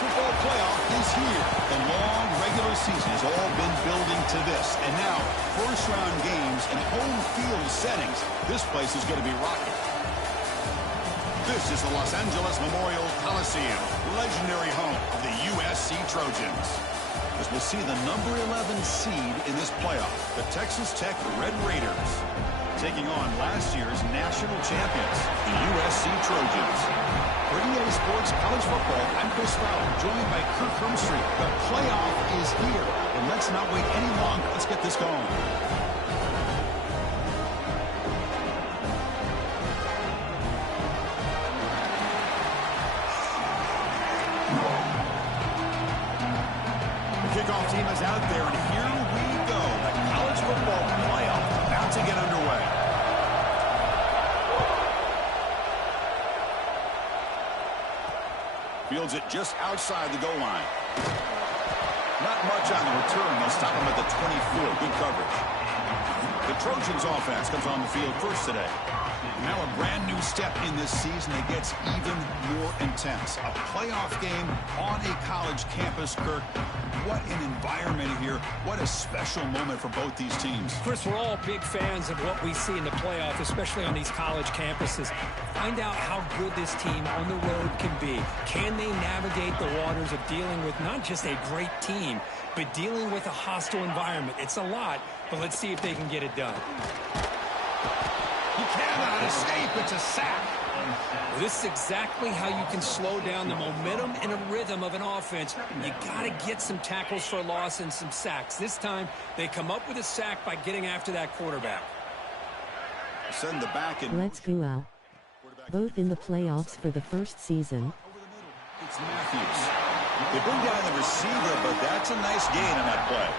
football playoff is here. The long regular season has all been building to this. And now, first-round games in home field settings. This place is going to be rocking. This is the Los Angeles Memorial Coliseum, legendary home of the USC Trojans. As we'll see the number 11 seed in this playoff, the Texas Tech Red Raiders, taking on last year's national champions, the USC Trojans. For EA Sports College Football, I'm Chris Fowler, joined by Kirk Hermstreet. The playoff is here, and let's not wait any longer. Let's get this going. Kickoff team is out there, and here we go. The college football playoff about to get underway. Fields it just outside the goal line. Not much on the return. They'll stop him at the 24. Good coverage. The Trojans offense comes on the field first today. Now a brand new step in this season that gets even more intense. A playoff game on a college campus, Kirk. What an environment here. What a special moment for both these teams. Chris, we're all big fans of what we see in the playoff, especially on these college campuses. Find out how good this team on the road can be. Can they navigate the waters of dealing with not just a great team, but dealing with a hostile environment? It's a lot, but let's see if they can get it done. He cannot escape. It's a sack. Well, this is exactly how you can slow down the momentum and a rhythm of an offense. You got to get some tackles for a loss and some sacks. This time, they come up with a sack by getting after that quarterback. Send the back in. Let's go out. Both in the playoffs for the first season. It's Matthews. They bring down the receiver, but that's a nice gain on that play.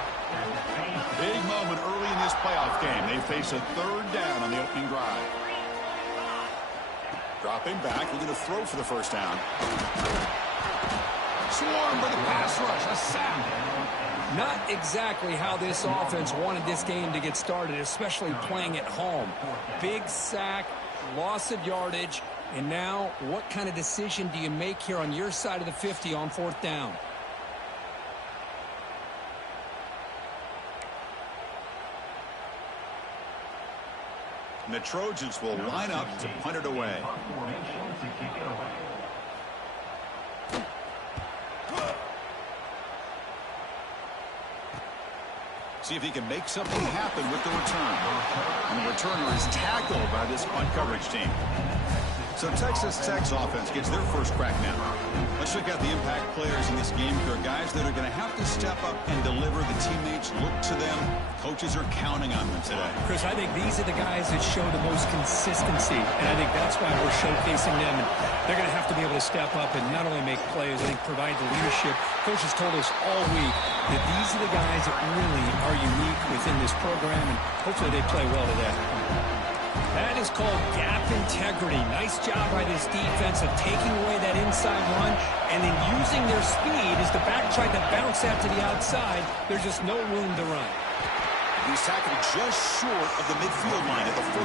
Big moment early in this playoff game. They face a third down on the opening drive. Dropping back, looking to throw for the first down. Swarm for the pass rush, a sack. Not exactly how this offense wanted this game to get started, especially playing at home. Big sack, loss of yardage, and now what kind of decision do you make here on your side of the 50 on fourth down? And the Trojans will line up to punt it away. See if he can make something happen with the return. And the returner is tackled by this punt coverage team. So Texas Tech's offense gets their first crack now. Let's check out the impact players in this game. There are guys that are going to have to step up and deliver. The teammates look to them. Coaches are counting on them today. Chris, I think these are the guys that show the most consistency, and I think that's why we're showcasing them. And they're going to have to be able to step up and not only make plays, I think provide the leadership. Coach has told us all week that these are the guys that really are unique within this program, and hopefully they play well today. That is called gap integrity. Nice job by this defense of taking away that inside run and then using their speed as the back tried to bounce out to the outside. There's just no room to run. He's tackled just short of the midfield line at the 49.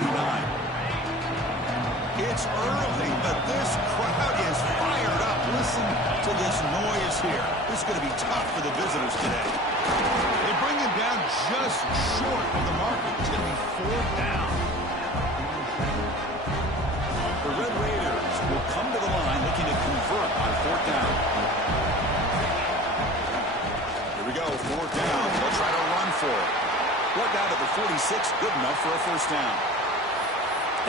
It's early, but this crowd is fired up. Listen to this noise here. This is going to be tough for the visitors today. They bring him down just short of the marker. It's going to be fourth down. The Red Raiders will come to the line looking to convert on fourth down. Here we go, fourth down. They'll try to run for it. Brought down to the 46, good enough for a first down.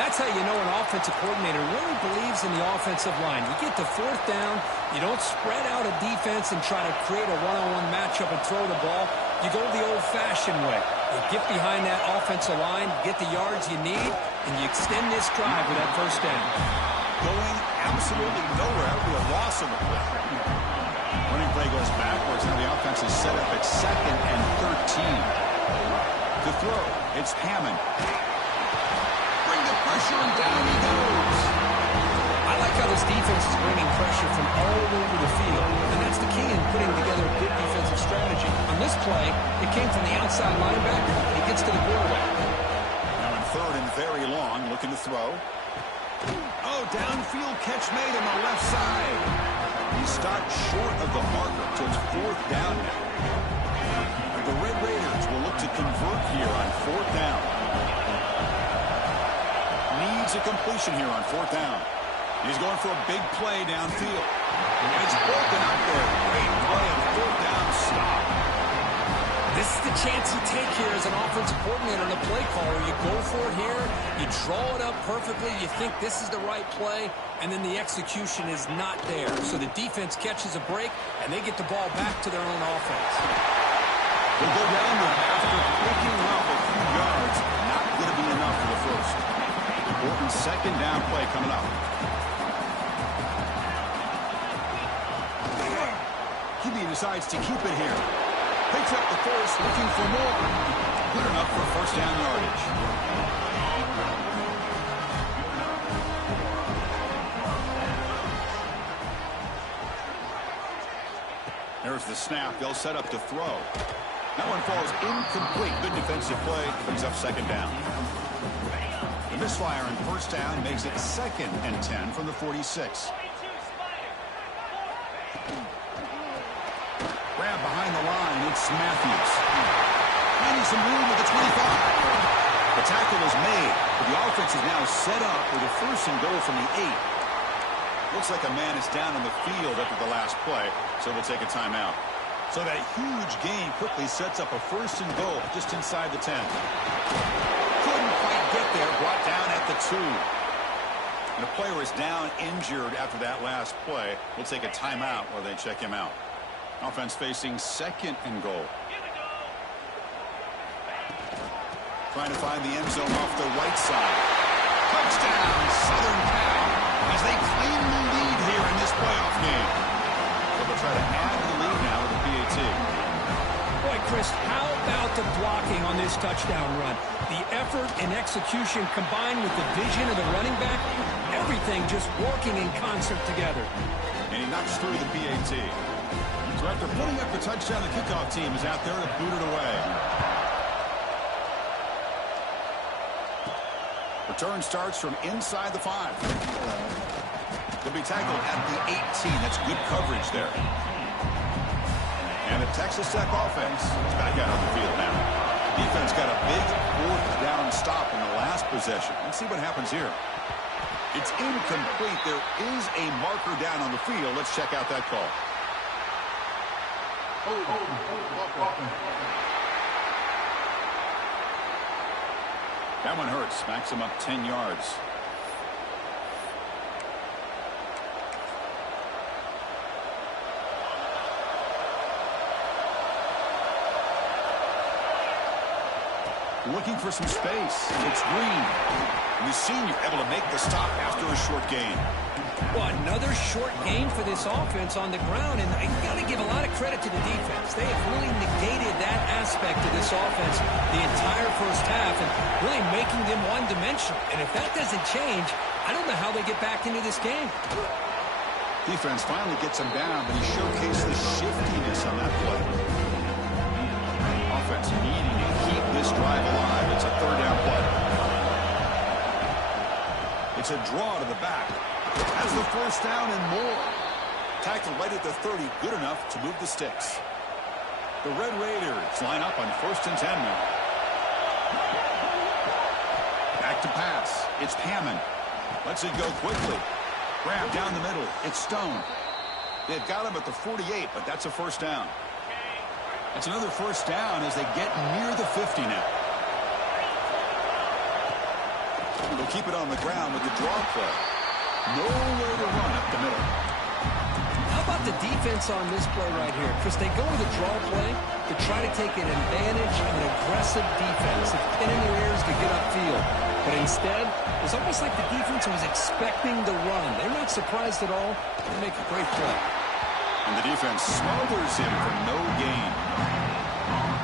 That's how you know an offensive coordinator really believes in the offensive line. You get to fourth down, you don't spread out a defense and try to create a one-on-one matchup and throw the ball. You go the old-fashioned way. You get behind that offensive line, you get the yards you need, and you extend this drive with that first down. Going absolutely nowhere. That would be a loss of the play. Running play goes backwards. Now the offense is set up at 2nd and 13. To throw, it's Hammond. Bring the pressure, and down he goes. I like how this defense is bringing pressure from all over the field, and that's the key in putting together a good defensive strategy. On this play, it came from the outside linebacker. He gets to the quarterback. Now in 3rd and very long, looking to throw. Oh, downfield catch made on the left side. He stopped short of the marker, so it's 4th down now. The Red Raiders will look to convert here on 4th down. Needs a completion here on 4th down. He's going for a big play downfield. And it's broken up there. Great play on 4th down stop. This is the chance you take here as an offensive coordinator and a play caller. You go for it here, you draw it up perfectly, you think this is the right play, and then the execution is not there. So the defense catches a break, and they get the ball back to their own offense. We'll go down there after picking up a few yards. Not going to be enough for the first. Important 2nd down play coming up. QB decides to keep it here. Picks up the first, looking for more. Good enough for 1st down yardage. There's the snap. They'll set up to throw. That one falls incomplete. Good defensive play. Brings up 2nd down. The misfire on 1st down makes it 2nd and 10 from the 46. Grab behind the line. It's Matthews. Finding some room at the 25. The tackle is made, but the offense is now set up with a 1st and goal from the 8. Looks like a man is down on the field after the last play, so we'll take a timeout. So that huge gain quickly sets up a 1st and goal just inside the 10. Couldn't quite get there, brought down at the 2. And a player is down injured after that last play. We'll take a timeout while they check him out. Offense facing 2nd and goal. Trying to find the end zone off the right side. Touchdown, Southern Cal, as they claim the lead here in this playoff game. So they'll try to add to the lead now with the PAT. Boy, Chris, how about the blocking on this touchdown run? The effort and execution combined with the vision of the running back, everything just working in concert together. And he knocks through the PAT. So after putting up the touchdown, the kickoff team is out there to boot it away. Return starts from inside the 5. He'll be tackled at the 18. That's good coverage there. And the Texas Tech offense is back out on the field now. Defense got a big 4th down stop in the last possession. Let's see what happens here. It's incomplete. There is a marker down on the field. Let's check out that call. That one hurts. Backs him up 10 yards. Looking for some space. It's Green. The senior able to make the stop after a short gain. Well, another short gain for this offense on the ground, and I got to give a lot of credit to the defense. They have really negated that aspect of this offense the entire first half and really making them one-dimensional. And if that doesn't change, I don't know how they get back into this game. Defense finally gets him down, but he showcased the shiftiness on that play. Offense needing to keep this drive alive. It's a 3rd down play. It's a draw to the back. Has the 1st down and more. Tackle right at the 30, good enough to move the sticks. The Red Raiders line up on 1st and 10 now. Back to pass. It's Hammond. Lets it go quickly. Grab down the middle. It's Stone. They've got him at the 48, but that's a 1st down. That's another 1st down as they get near the 50 now. They'll keep it on the ground with the draw play. Nowhere to run up the middle. How about the defense on this play right here? Chris, they go with a draw play to try to take an advantage of an aggressive defense, a pin in their ears to get upfield. But instead, it's almost like the defense was expecting the run. They're not surprised at all. They make a great play. And the defense smothers him for no gain.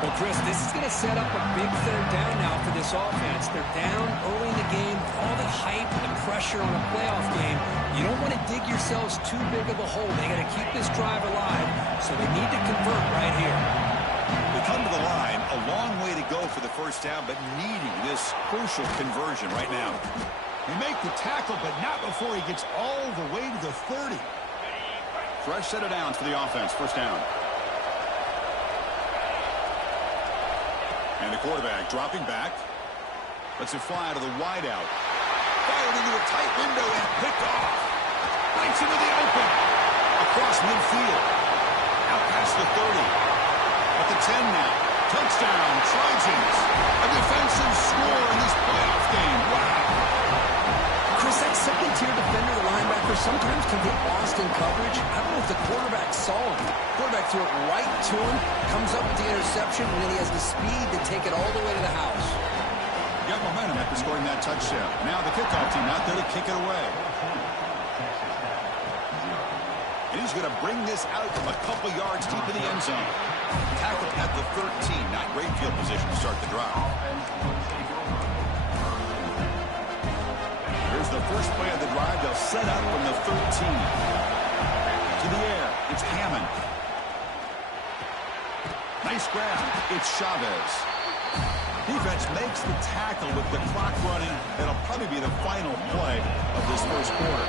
Well, Chris, this is going to set up a big 3rd down now for this offense. They're down early in the game. All the hype and the pressure on a playoff game. You don't want to dig yourselves too big of a hole. They got to keep this drive alive, so they need to convert right here. They come to the line, a long way to go for the 1st down, but needing this crucial conversion right now. They make the tackle, but not before he gets all the way to the 30. Fresh set of downs for the offense. First down. And the quarterback dropping back. Lets it fly out of the wideout. Fired into a tight window and picked off. Lights into the open. Across midfield. Out past the 30. At the 10 now. Touchdown, Trojans. A defensive score in this playoff game. Wow. Chris, that second-tier defender, the linebacker, sometimes can get lost in coverage. I don't know if the quarterback saw him. Quarterback threw it right to him, comes up with the interception, and then he has the speed to take it all the way to the house. Got momentum after scoring that touchdown. Now the kickoff team out there to kick it away. And he's going to bring this out from a couple yards deep in the end zone. Tackled at the 13. Not great field position to start the drive. Here's the first play of the drive. They'll set up from the 13. To the air. It's Hammond. Nice grab. It's Chavez. Defense makes the tackle with the clock running. That'll probably be the final play of this first quarter.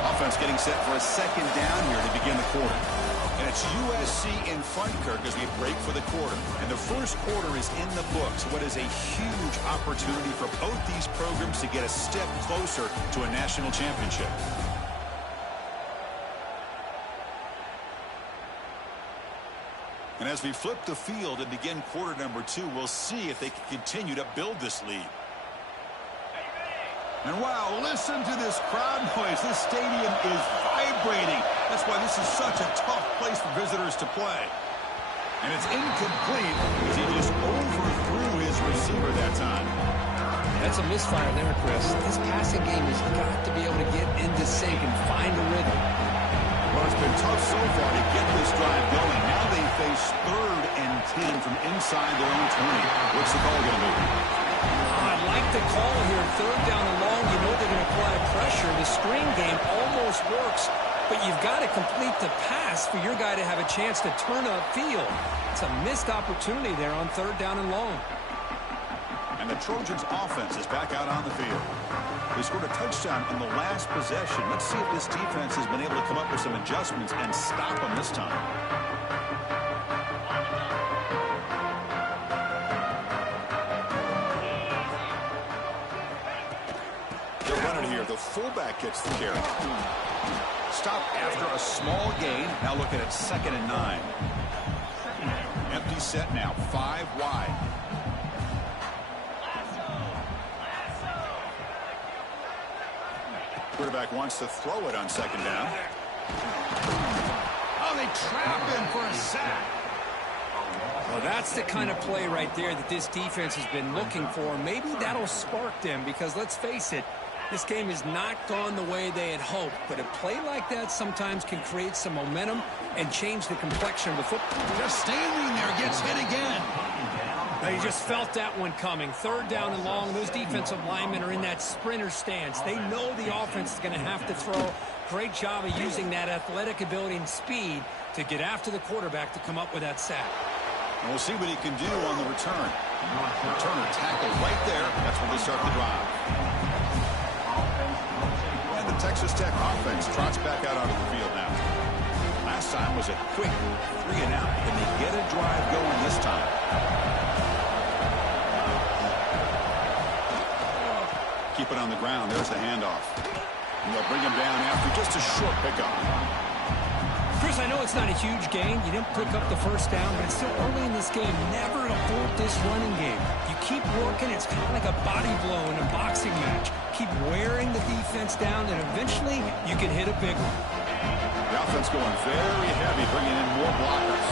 Offense getting set for a second down here to begin the quarter. And it's USC in front, Kirk, as we break for the quarter. And the first quarter is in the books. What is a huge opportunity for both these programs to get a step closer to a national championship. And as we flip the field and begin quarter number 2, we'll see if they can continue to build this lead. And wow, listen to this crowd noise. This stadium is vibrating. That's why this is such a tough place for visitors to play. And it's incomplete as he just overthrew his receiver that time. That's a misfire there, Chris. This passing game has got to be able to get into sync and find a rhythm. Well, it's been tough so far to get this drive going. Now they face 3rd and 10 from inside their own 20. What's the call going to be? I like the call here. 3rd down and long. You know they're going to apply pressure. The screen game almost works, but you've got to complete the pass for your guy to have a chance to turn upfield. It's a missed opportunity there on 3rd down and long. And the Trojans' offense is back out on the field. They scored a touchdown on the last possession. Let's see if this defense has been able to come up with some adjustments and stop them this time. They'll run it here. The fullback gets the carry. Stop after a small gain. Now looking at 2nd and 9. Empty set now. 5 wide. Quarterback wants to throw it on 2nd down. Oh, they trap him for a sack. Well, that's the kind of play right there that this defense has been looking for. Maybe that'll spark them because, let's face it, this game has not gone the way they had hoped. But a play like that sometimes can create some momentum and change the complexion of the football. Just standing there, gets hit again. They just felt that one coming. 3rd down and long. Those defensive linemen are in that sprinter stance. They know the offense is going to have to throw. Great job of using that athletic ability and speed to get after the quarterback to come up with that sack. And we'll see what he can do on the return. Returner tackle right there. That's where they start the drive. And the Texas Tech offense trots back out onto the field now. Last time was a quick 3 and out. Can they get a drive going this time? Keep it on the ground. There's the handoff. And they'll bring him down after just a short pickup. Chris, I know it's not a huge gain. You didn't pick up the 1st down, but it's still early in this game. Never abort this running game. You keep working. It's kind of like a body blow in a boxing match. Keep wearing the defense down, and eventually you can hit a big one. The offense going very heavy, bringing in more blockers.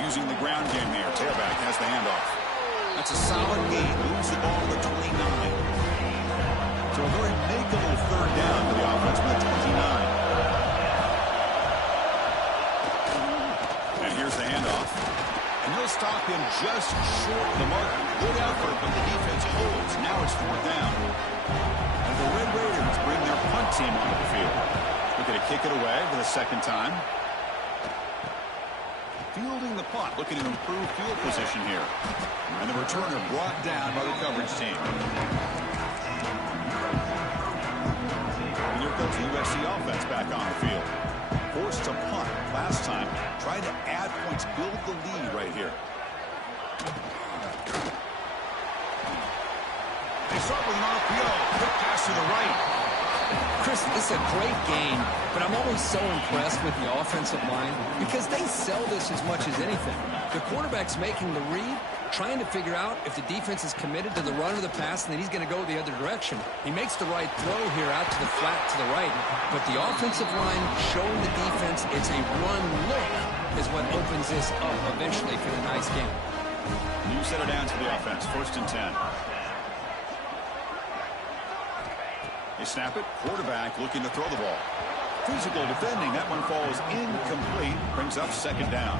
Using the ground game here. Tailback has the handoff. That's a solid gain. Moves the ball to the 29. So a very makeable 3rd down for the offense from the 29. And here's the handoff. And he'll stop him just short of the mark. Good effort, but the defense holds. Now it's 4th down. And the Red Raiders bring their punt team onto the field. Looking to kick it away for the 2nd time. Fielding the punt, looking to improve field position here. And the returner brought down by the coverage team. goes the USC offense back on the field. Forced to punt last time. Trying to add points, build the lead right here. They start with an RPO. Quick pass to the right. Chris, this is a great game, but I'm always so impressed with the offensive line because they sell this as much as anything. The quarterback's making the read, trying to figure out if the defense is committed to the run or the pass, and then he's going to go the other direction. He makes the right throw here out to the flat to the right, but the offensive line showing the defense it's a run look is what opens this up eventually for the nice game. New set of downs for the offense. 1st and 10. They snap it. Quarterback looking to throw the ball. Physical defending. That one falls incomplete. Brings up 2nd down.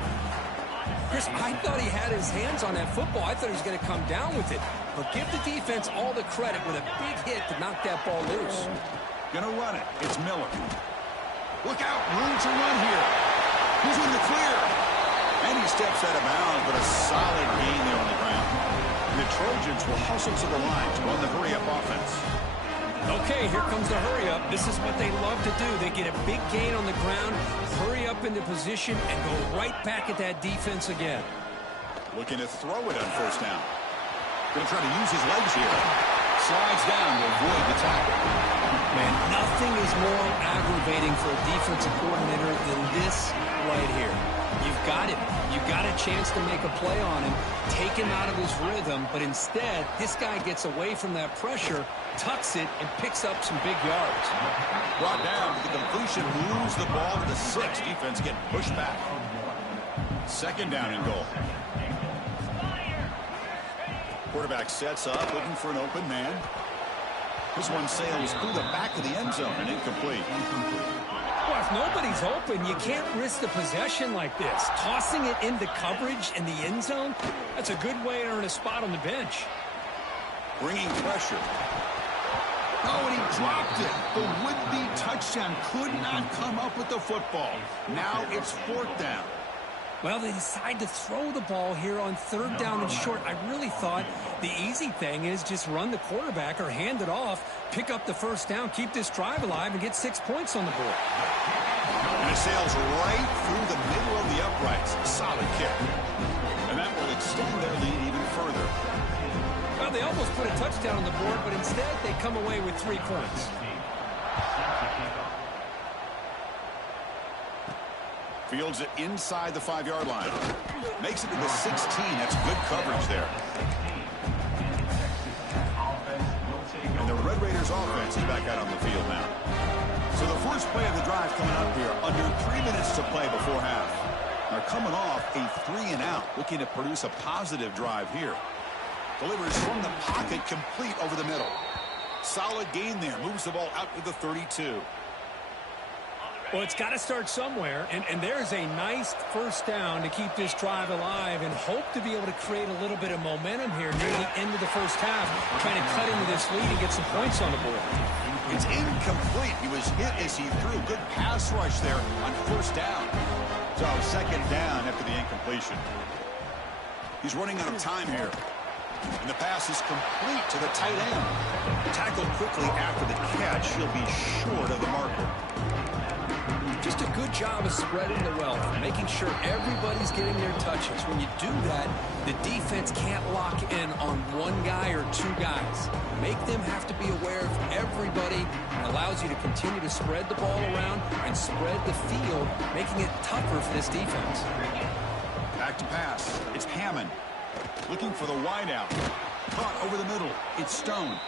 Chris, I thought he had his hands on that football. I thought he was going to come down with it. But give the defense all the credit with a big hit to knock that ball loose. Gonna run it. It's Miller. Look out. Room to run here. He's in the clear. And he steps out of bounds, but a solid gain there on the ground. And the Trojans will hustle to the line to run the hurry-up offense. Okay, here comes the hurry-up. This is what they love to do. They get a big gain on the ground, hurry up into position, and go right back at that defense again. Looking to throw it on 1st down. Going to try to use his legs here. Slides down to avoid the tackle. Man, nothing is more aggravating for a defensive coordinator than this right here. You've got him. You've got a chance to make a play on him, take him out of his rhythm, but instead, this guy gets away from that pressure, tucks it, and picks up some big yards. Brought down with the completion, moves the ball to the 6. Defense getting pushed back. 2nd down and goal. Quarterback sets up, looking for an open man. This one sails through the back of the end zone and incomplete. Well, if nobody's open, you can't risk the possession like this. Tossing it into coverage in the end zone, that's a good way to earn a spot on the bench. Bringing pressure. Oh, and he dropped it. The would-be touchdown could not come up with the football. Now it's 4th down. Well, they decide to throw the ball here on 3rd down and short. I really thought the easy thing is just run the quarterback or hand it off, pick up the 1st down, keep this drive alive, and get 6 points on the board. And it sails right through the middle of the uprights. Solid kick. And that will extend their lead even further. Well, they almost put a touchdown on the board, but instead they come away with 3 points. Fields it inside the 5-yard line. Makes it to the 16. That's good coverage there. And the Red Raiders offense is back out on the field now. So the first play of the drive coming up here. Under 3 minutes to play before half. They're coming off a 3-and-out. Looking to produce a positive drive here. Delivers from the pocket, complete over the middle. Solid gain there. Moves the ball out to the 32. Well, it's got to start somewhere, and there's a nice 1st down to keep this drive alive and hope to be able to create a little bit of momentum here near the end of the 1st half, trying to cut into this lead and get some points on the board. It's incomplete. He was hit as he threw. Good pass rush there on 1st down. So 2nd down after the incompletion. He's running out of time here. And the pass is complete to the tight end. Tackled quickly after the catch. He'll be short of the marker. Just a good job of spreading the wealth, making sure everybody's getting their touches. When you do that, the defense can't lock in on one guy or 2 guys. Make them have to be aware of everybody, and allows you to continue to spread the ball around and spread the field, making it tougher for this defense. Back to pass. It's Hammond. Looking for the wideout. Caught over the middle. It's Stone.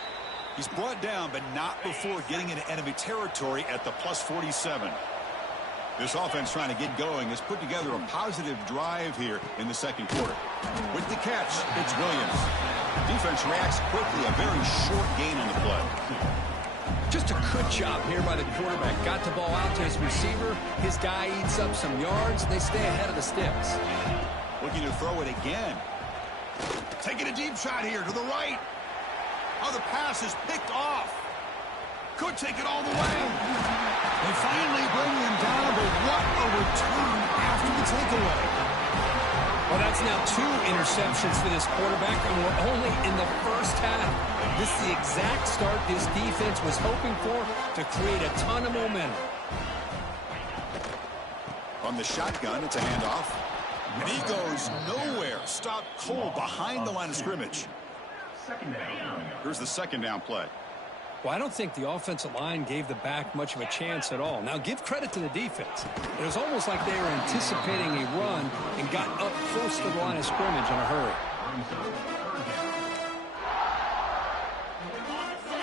He's brought down, but not before getting into enemy territory at the +47. This offense trying to get going has put together a positive drive here in the 2nd quarter. With the catch, it's Williams. Defense reacts quickly, a very short gain on the play. Just a good job here by the quarterback. Got the ball out to his receiver. His guy eats up some yards. They stay ahead of the sticks. Looking to throw it again. Taking a deep shot here to the right. Oh, the pass is picked off. Could take it all the way. They finally bring him down, but what a return after the takeaway. Well, that's now 2 interceptions for this quarterback, and we're only in the first half. This is the exact start this defense was hoping for to create a ton of momentum. On the shotgun, it's a handoff. And he goes nowhere. Stopped cold behind the line of scrimmage. Here's the second down play. Well, I don't think the offensive line gave the back much of a chance at all. Now, give credit to the defense. It was almost like they were anticipating a run and got up close to the line of scrimmage in a hurry.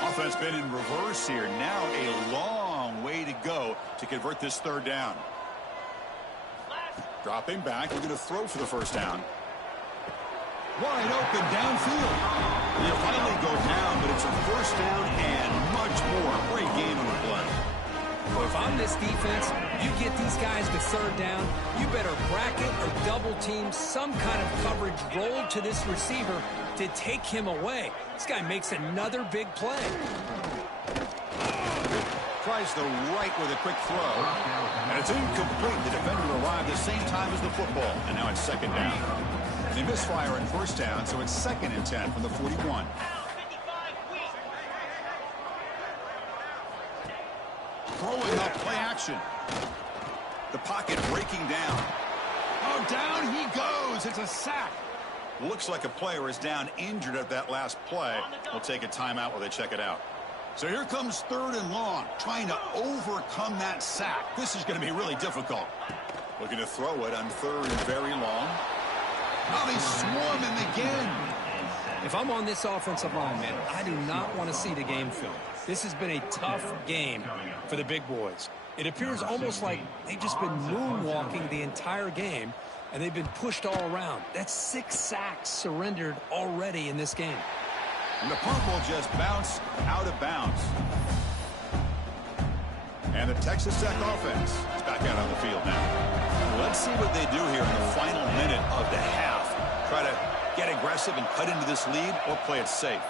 Offense been in reverse here. Now a long way to go to convert this third down. Dropping back. We're going to throw for the first down. Wide open downfield. They finally go down, but it's a first down and much more. Great game on the play. Well, if I'm this defense, you get these guys to third down, you better bracket or double team some kind of coverage rolled to this receiver to take him away. This guy makes another big play. Tries the right with a quick throw. And it's incomplete. The defender arrived the same time as the football. And now it's second down. They misfire in first down, so it's 2nd and 10 from the 41. Throwing up play action. The pocket breaking down. Oh, down he goes. It's a sack. Looks like a player is down injured at that last play. We'll take a timeout while they check it out. So here comes 3rd and long, trying to overcome that sack. This is going to be really difficult. Looking to throw it on 3rd and very long. Oh, they swarm him again. If I'm on this offensive line, man, I do not want to see the game film. This has been a tough game for the big boys. It appears almost like they've just been moonwalking the entire game, and they've been pushed all around. That's 6 sacks surrendered already in this game. And the punt will just bounce out of bounds. And the Texas Tech offense is back out on the field now. Let's see what they do here in the final minute of the half. Try to get aggressive and cut into this lead, or play it safe.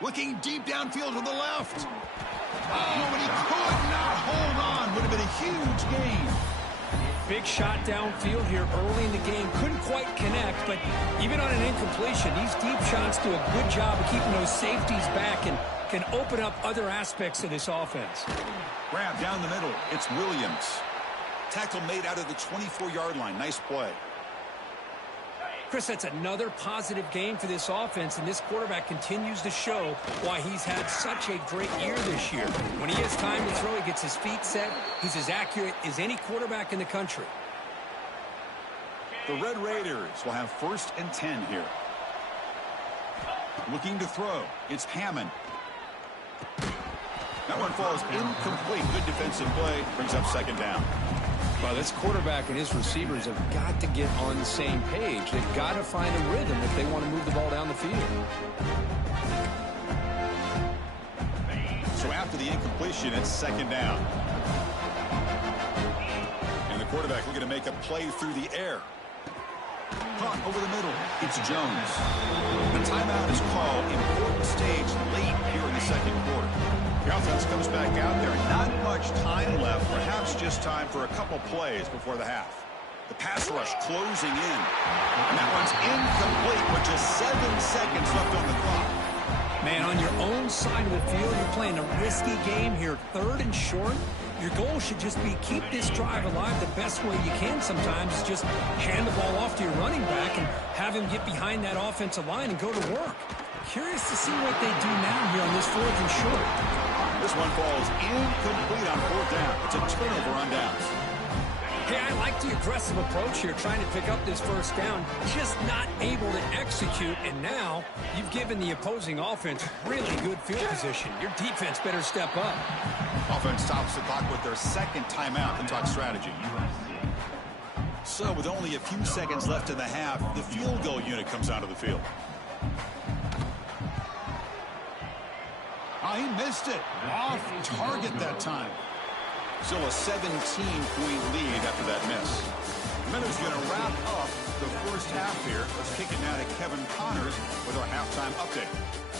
Looking deep downfield to the left. Oh, and he could not hold on. Would have been a huge gain. Big shot downfield here early in the game. Couldn't quite connect, but even on an incompletion, these deep shots do a good job of keeping those safeties back and can open up other aspects of this offense. Grab down the middle. It's Williams. Tackle made out of the 24-yard line. Nice play. Chris, that's another positive game for this offense, and this quarterback continues to show why he's had such a great year this year. When he has time to throw, he gets his feet set. He's as accurate as any quarterback in the country. The Red Raiders will have 1st and 10 here. Looking to throw. It's Hammond. That one falls incomplete. Good defensive play. Brings up 2nd down. Well, this quarterback and his receivers have got to get on the same page. They've got to find a rhythm if they want to move the ball down the field. So after the incompletion, it's 2nd down. And the quarterback looking to make a play through the air. Caught over the middle. It's Jones. The timeout is called. Important stage late here in the 2nd quarter. The offense comes back out there. Not much time left. Perhaps just time for a couple plays before the half. The pass rush closing in. And that one's incomplete with just 7 seconds left on the clock. Man, on your own side of the field, you're playing a risky game here. 3rd and short. Your goal should just be keep this drive alive the best way you can sometimes. Is just hand the ball off to your running back and have him get behind that offensive line and go to work. Curious to see what they do now here on this 4th and short. This one falls incomplete on 4th down. It's a turnover on downs. Hey, I like the aggressive approach here, trying to pick up this 1st down, just not able to execute, and now you've given the opposing offense really good field position. Your defense better step up. Offense stops the clock with their 2nd timeout to talk strategy. So with only a few seconds left in the half, the field goal unit comes out of the field. Oh, he missed it. Off target that time. Still a 17-point lead after that miss. Miller's going to wrap up the first half here. Let's kick it now to Kevin Connors with our halftime update.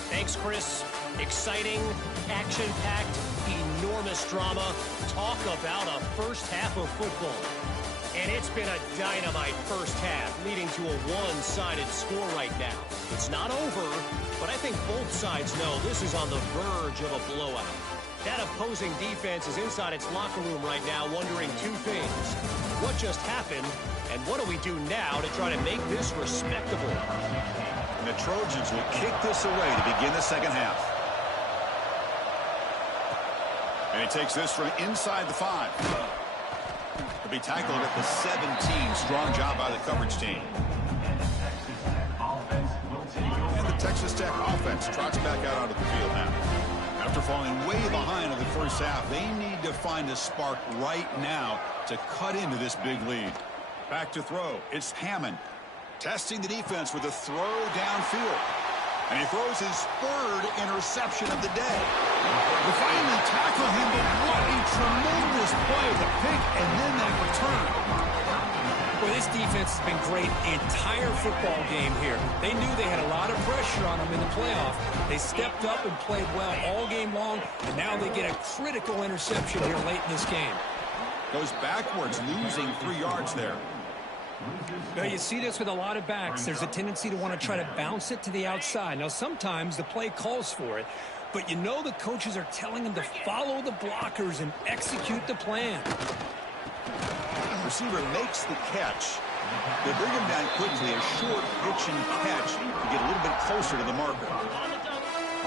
Thanks, Chris. Exciting, action-packed, enormous drama. Talk about a first half of football. And It's been a dynamite first half, leading to a one-sided score right now. It's not over, but I think both sides know this is on the verge of a blowout. That opposing defense is inside its locker room right now wondering two things. What just happened, and what do we do now to try to make this respectable? And the Trojans will kick this away to begin the second half. And he takes this from inside the 5. To be tackled at the 17. Strong job by the coverage team. And the Texas Tech offense trots back out onto the field now. After falling way behind in the first half, they need to find a spark right now to cut into this big lead. Back to throw. It's Hammond. Testing the defense with a throw downfield. And he throws his third interception of the day. They finally tackle him, but what a tremendous play. The pick and then that return. Well, this defense has been great the entire football game here. They knew they had a lot of pressure on them in the playoff. They stepped up and played well all game long, and now they get a critical interception here late in this game. Goes backwards, losing 3 yards there. Now, you see this with a lot of backs. There's a tendency to want to try to bounce it to the outside. Now, sometimes the play calls for it, but you know the coaches are telling them to follow the blockers and execute the plan. Receiver makes the catch. They bring him down quickly, a short pitch and catch to get a little bit closer to the marker.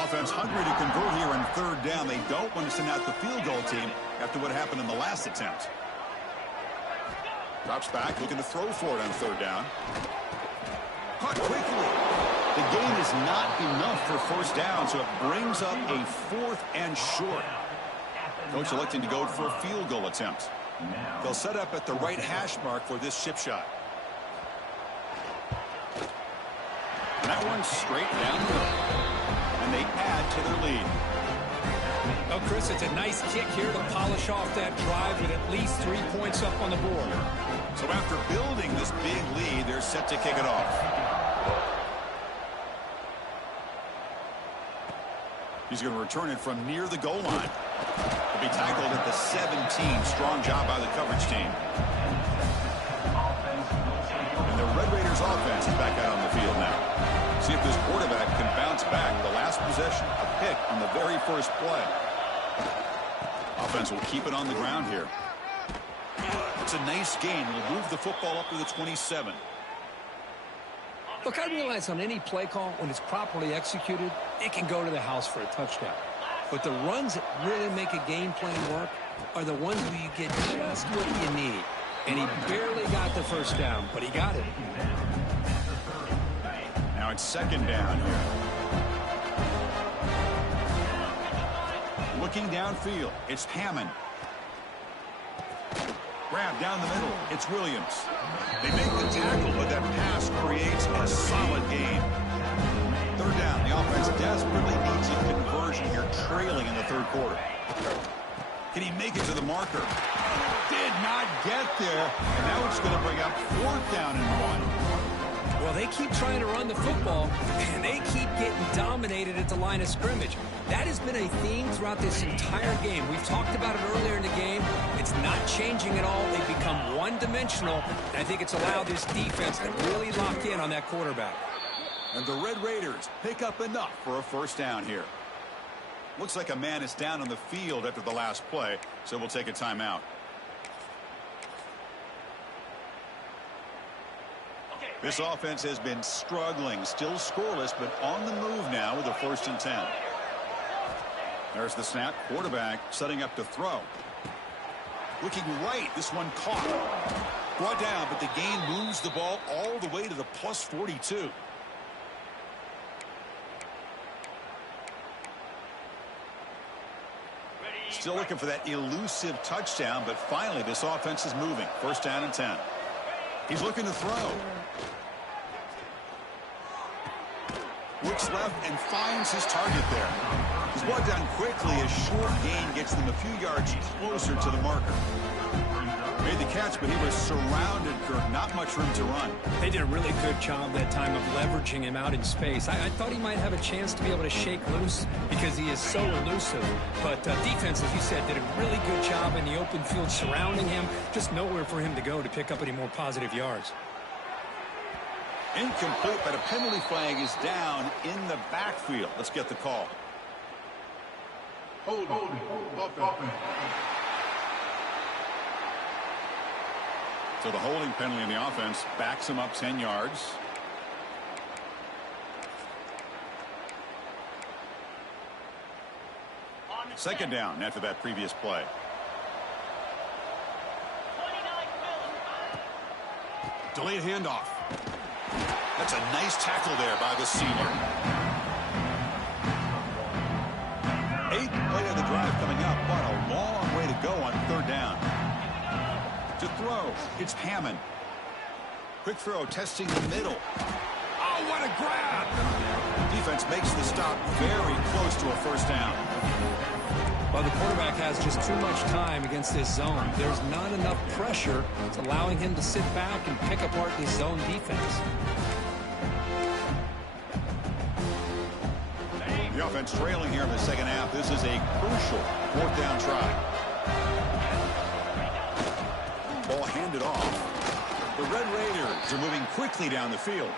Offense hungry to convert here on third down. They don't want to send out the field goal team after what happened in the last attempt. Drops back, looking to throw for it on third down. Caught quickly. The gain is not enough for first down, so it brings up a 4th and short. Coach electing to go for a field goal attempt. They'll set up at the right hash mark for this chip shot. And that one's straight down the middle. And they add to their lead. Oh, Chris, it's a nice kick here to polish off that drive with at least 3 points up on the board. So after building this big lead, they're set to kick it off. He's going to return it from near the goal line. He'll be tackled at the 17. Strong job by the coverage team. And the Red Raiders offense is back out on the field now. See if this quarterback can bounce back. The last possession, a pick on the very first play. Offense will keep it on the ground here. It's a nice gain. It'll move the football up to the 27. Look, I realize on any play call, when it's properly executed, it can go to the house for a touchdown. But the runs that really make a game plan work are the ones where you get just what you need. And he barely got the first down, but he got it. Now it's second down here. Looking downfield, it's Hammond. Grab down the middle, it's Williams. They make the tackle, but that pass creates a solid gain. Third down, the offense desperately needs a conversion here, trailing in the third quarter. Can he make it to the marker? Did not get there, and now it's going to bring up 4th down and 1. Well, they keep trying to run the football, and they keep getting dominated at the line of scrimmage. That has been a theme throughout this entire game. We've talked about it earlier in the game. It's not changing at all. They've become one-dimensional, and I think it's allowed this defense to really lock in on that quarterback. And the Red Raiders pick up enough for a first down here. Looks like a man is down on the field after the last play, so we'll take a timeout. This offense has been struggling, still scoreless, but on the move now with a 1st and 10. There's the snap. Quarterback setting up to throw. Looking right. This one caught. Brought down, but the gain moves the ball all the way to the plus 42. Still looking for that elusive touchdown, but finally this offense is moving. 1st down and 10. He's looking to throw. Looks left and finds his target there. He's brought down quickly. A short gain gets them a few yards closer to the marker. Made the catch, but he was surrounded, Kirk. Not much room to run. They did a really good job that time of leveraging him out in space. I thought he might have a chance to be able to shake loose because he is so elusive. But defense, as you said, did a really good job in the open field surrounding him. Just nowhere for him to go to pick up any more positive yards. Incomplete, but a penalty flag is down in the backfield. Let's get the call. Hold. So the holding penalty in the offense backs him up 10 yards. Second down after that previous play. Delayed handoff. That's a nice tackle there by the senior. 8th play of the drive coming up. What a long way to go on third down. To throw, it's Hammond. Quick throw, testing the middle. Oh, what a grab! Defense makes the stop very close to a first down. Well, the quarterback has just too much time against this zone. There's not enough pressure. It's allowing him to sit back and pick apart this zone defense. The offense trailing here in the second half. This is a crucial fourth down try. Ball handed off. The Red Raiders are moving quickly down the field.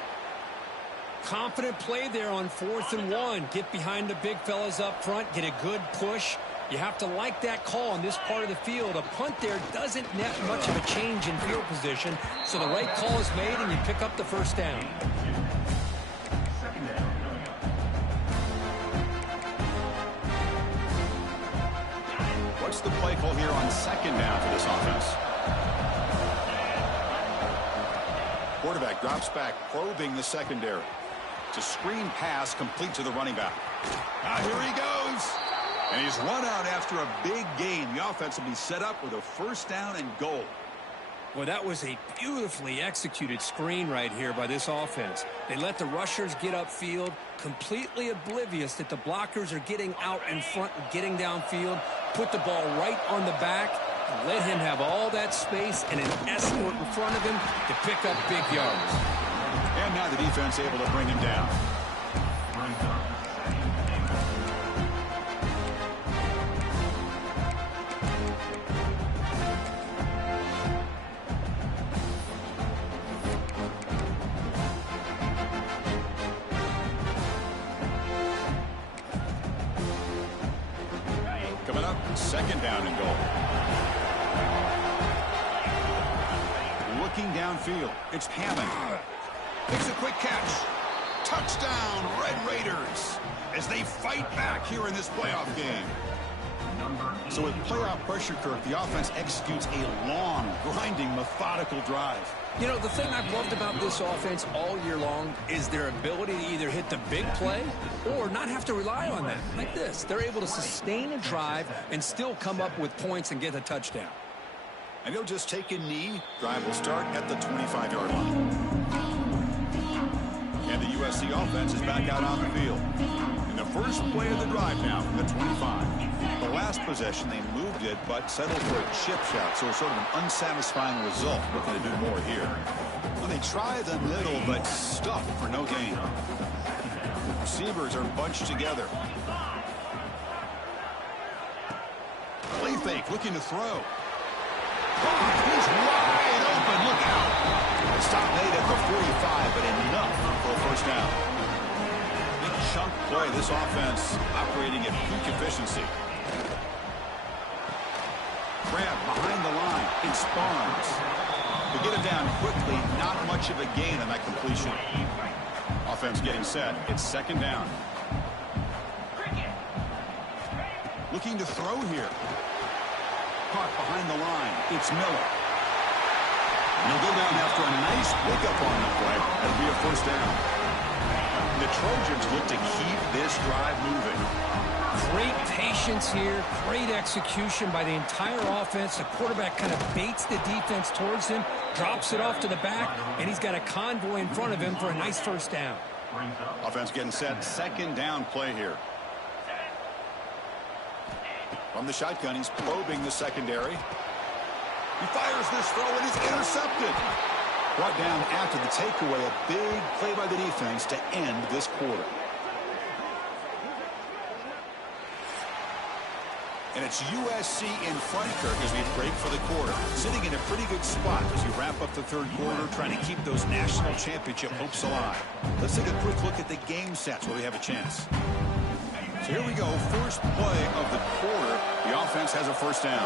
Confident play there on 4th and 1. Get behind the big fellas up front. Get a good push. You have to like that call on this part of the field. A punt there doesn't net much of a change in field position. So the right call is made and you pick up the first down. What's the play call here on second down for this offense? Quarterback drops back, probing the secondary. It's a screen pass complete to the running back. Here he goes. And he's run out after a big gain. The offense will be set up with a first down and goal. Well, that was a beautifully executed screen right here by this offense. They let the rushers get upfield, completely oblivious that the blockers are getting out in front and getting downfield, put the ball right on the back, and let him have all that space and an escort in front of him to pick up big yards. And now the defense able to bring him down. Coming up, second down and goal. Looking downfield, it's Hammond. Makes a quick catch. Touchdown, Red Raiders, as they fight back here in this playoff game. So with playoff pressure, Kirk, the offense executes a long, grinding, methodical drive. You know, the thing I've loved about this offense all year long is their ability to either hit the big play or not have to rely on that. Like this, they're able to sustain a drive and still come up with points and get a touchdown. And he'll just take a knee. Drive will start at the 25-yard line. And the USC offense is back out on the field. In the first play of the drive now from the 25. The last possession, they moved it, but settled for a chip shot, so sort of an unsatisfying result. Looking to do more here. Well, they try the middle, but stuff for no gain. Receivers are bunched together. Play fake, looking to throw. He's wide open. Look out. Stop made at the 45, but enough for a first down. Big chunk play. This offense operating at peak efficiency. Grab behind the line. It's Barnes. To get it down quickly, not much of a gain on that completion. Offense getting set. It's second down. Looking to throw here. Caught behind the line. It's Miller. And he'll go down after a nice pickup on the play. That'll be a first down. The Trojans look to keep this drive moving. Great patience here. Great execution by the entire offense. The quarterback kind of baits the defense towards him, drops it off to the back, and he's got a convoy in front of him for a nice first down. Offense getting set. Second down play here. From the shotgun, he's probing the secondary. He fires this throw, and it's intercepted. Brought down after the takeaway, a big play by the defense to end this quarter. And it's USC in front, Kirk, as we break for the quarter. Sitting in a pretty good spot as we wrap up the third quarter, trying to keep those national championship hopes alive. Let's take a quick look at the game stats while we have a chance. So here we go, first play of the quarter. The offense has a first down.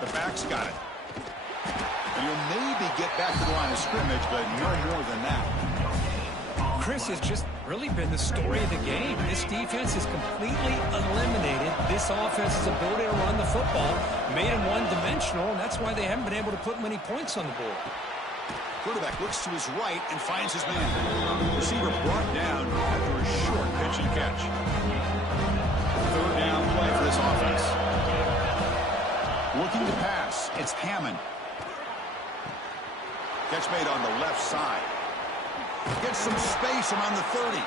The back's got it. And he'll maybe get back to the line of scrimmage, but no more than that. Chris, has just really been the story of the game. This defense has completely eliminated this offense's ability to run the football, made them one-dimensional, and that's why they haven't been able to put many points on the board. Quarterback looks to his right and finds his man. Receiver brought down after a short pitch and catch. Third down play for this offense. Looking to pass. It's Hammond. Catch made on the left side. Gets some space around the 30.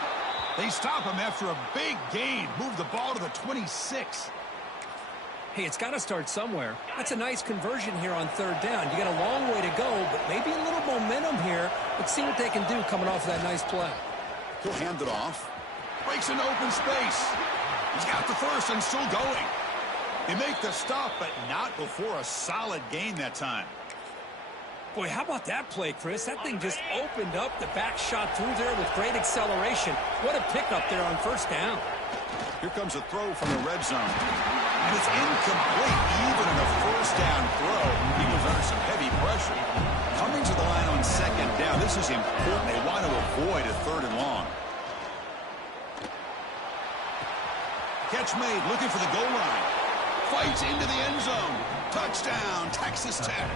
They stop him after a big gain. Move the ball to the 26. Hey, it's got to start somewhere. That's a nice conversion here on third down. You got a long way to go, but maybe a little momentum here. Let's see what they can do coming off of that nice play. He'll hand it off. Breaks into open space. He's got the first and still going. They make the stop, but not before a solid gain that time. Boy, how about that play, Chris? That thing just opened up. The back shot through there with great acceleration. What a pickup there on first down. Here comes a throw from the red zone. And it's incomplete. Even in a first down throw, he was under some heavy pressure. Coming to the line on second down, this is important. They want to avoid a third and long. Catch made, looking for the goal line. Fights into the end zone. Touchdown, Texas Tech.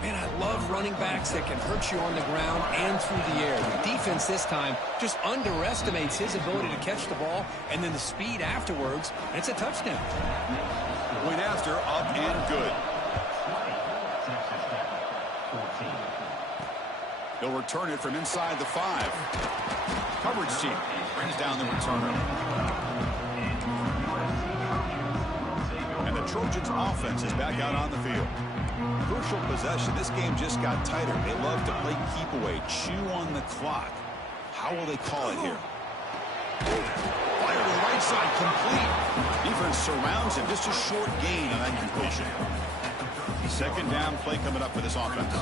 Man, I love running backs that can hurt you on the ground and through the air. The defense this time just underestimates his ability to catch the ball and then the speed afterwards. And it's a touchdown. Went after, up and good. He'll return it from inside the 5. Coverage team brings down the returner. And the Trojans offense is back out on the field. Crucial possession. This game just got tighter. They love to play keep away, chew on the clock. How will they call it here? Fire to the right side, complete. Defense surrounds him. Just a short gain on that completion. Second down play coming up for this offense.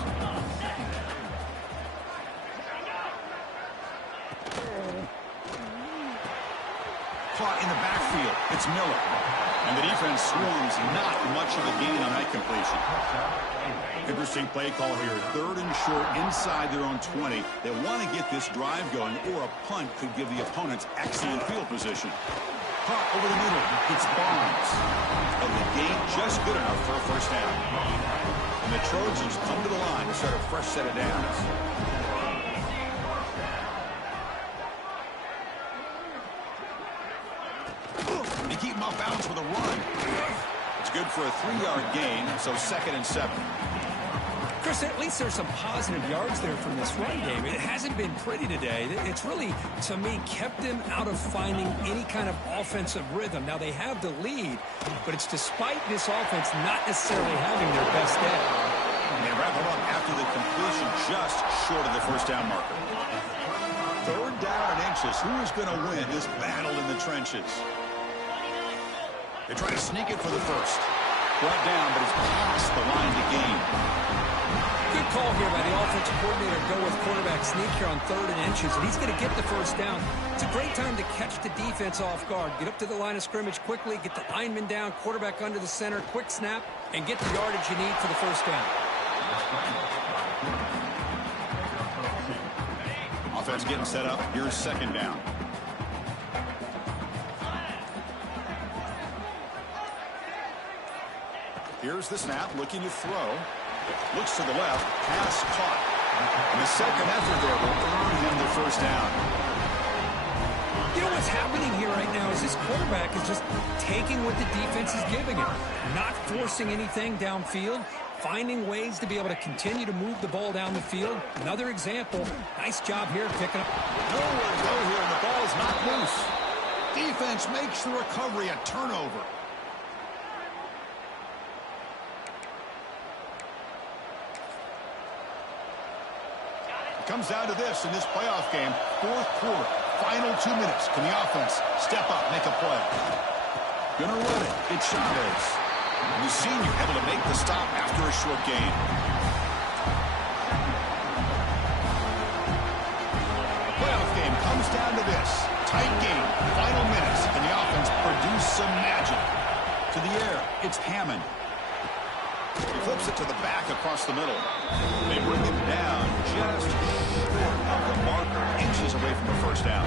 Caught in the backfield. It's Miller. And the defense swarms, not much of a gain on that completion. Interesting play call here. Third and short inside their own 20. They want to get this drive going, or a punt could give the opponents excellent field position. Caught over the middle. It's Barnes. And the gain just good enough for a first down. And the Trojans come to the line to start a fresh set of downs. They keep him off balance with a run. It's good for a 3-yard gain, so 2nd and 7. Chris, at least there's some positive yards there from this run game. It hasn't been pretty today. It's really, to me, kept them out of finding any kind of offensive rhythm. Now, they have the lead, but it's despite this offense not necessarily having their best day. And they wrap it up after the completion just short of the first down marker. Third down and inches. Who is going to win this battle in the trenches? They try to sneak it for the first. Brought down, but it's past the line to gain. Good call here by the offensive coordinator. Go with quarterback sneak here on 3rd and inches, and he's going to get the first down. It's a great time to catch the defense off guard. Get up to the line of scrimmage quickly, get the lineman down, quarterback under the center, quick snap, and get the yardage you need for the first down. Offense getting set up. Here's 2nd down. Here's the snap, looking to throw. Looks to the left, pass caught. And the second effort there will earn him the first down. You know what's happening here right now is this quarterback is just taking what the defense is giving him. Not forcing anything downfield, finding ways to be able to continue to move the ball down the field. Another example, nice job here picking up. Nowhere to go here, and the ball's not loose. Defense makes the recovery a turnover. comes down to this in this playoff game. Fourth quarter, final 2 minutes. Can the offense step up, make a play? Gonna run it. It's Chavez. The senior able to make the stop after a short gain. The playoff game comes down to this. Tight game, final minutes. Can the offense produce some magic? To the air, it's Hammond. He flips it to the back across the middle. They bring him down just short of the marker, inches away from the first down.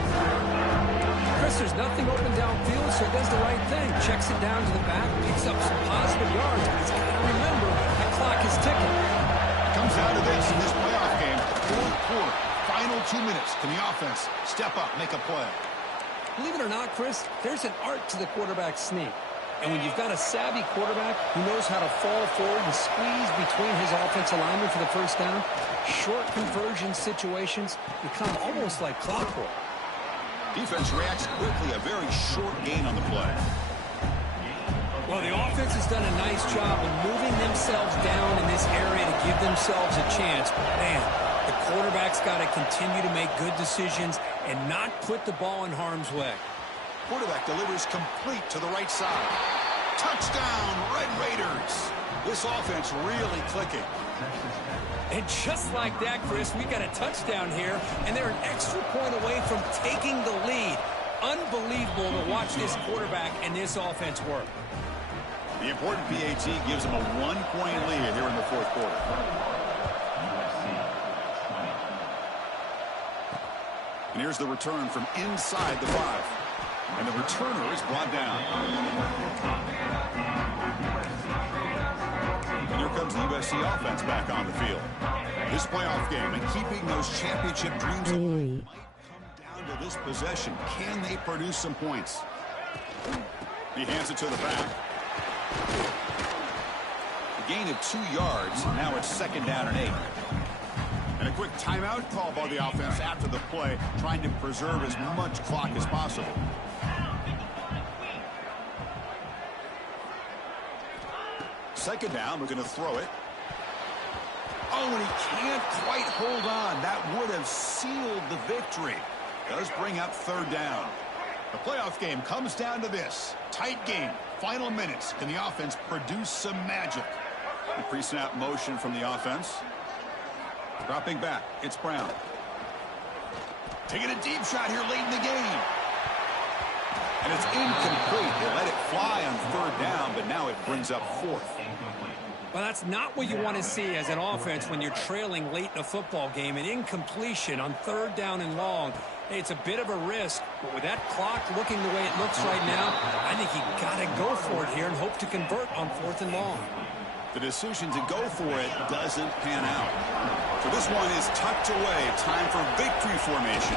Chris, there's nothing open downfield, so he does the right thing. Checks it down to the back, picks up some positive yards, but he's got to remember that clock is ticking. Comes down to this in this playoff game. Fourth quarter, final 2 minutes. Can the offense step up, make a play? Believe it or not, Chris, there's an art to the quarterback sneak. And when you've got a savvy quarterback who knows how to fall forward and squeeze between his offensive linemen for the first down, short conversion situations become almost like clockwork. Defense reacts quickly, a very short gain on the play. Well, the offense has done a nice job of moving themselves down in this area to give themselves a chance. But, man, the quarterback's got to continue to make good decisions and not put the ball in harm's way. Quarterback delivers complete to the right side. Touchdown, Red Raiders. This offense really clicking. And just like that, Chris, we got a touchdown here, and they're an extra point away from taking the lead. Unbelievable to watch this quarterback and this offense work. The important PAT gives them a 1-point lead here in the fourth quarter. And here's the return from inside the 5. And the returner is brought down. And here comes the USC offense back on the field. This playoff game and keeping those championship dreams alive might come down to this possession. Can they produce some points? He hands it to the back. A gain of 2 yards. Now it's second down and 8. And a quick timeout call by the offense after the play, trying to preserve as much clock as possible. Second down, we're going to throw it. Oh, and he can't quite hold on. That would have sealed the victory. Does bring up third down. The playoff game comes down to this. Tight game, final minutes. Can the offense produce some magic? The pre-snap motion from the offense. Dropping back, it's Brown. Taking a deep shot here late in the game. And it's incomplete. They let it fly on third down, but now it brings up fourth. Well, that's not what you want to see as an offense when you're trailing late in a football game. An incompletion on third down and long. Hey, it's a bit of a risk, but with that clock looking the way it looks right now, I think you got to go for it here and hope to convert on fourth and long. The decision to go for it doesn't pan out. So this one is tucked away. Time for victory formation.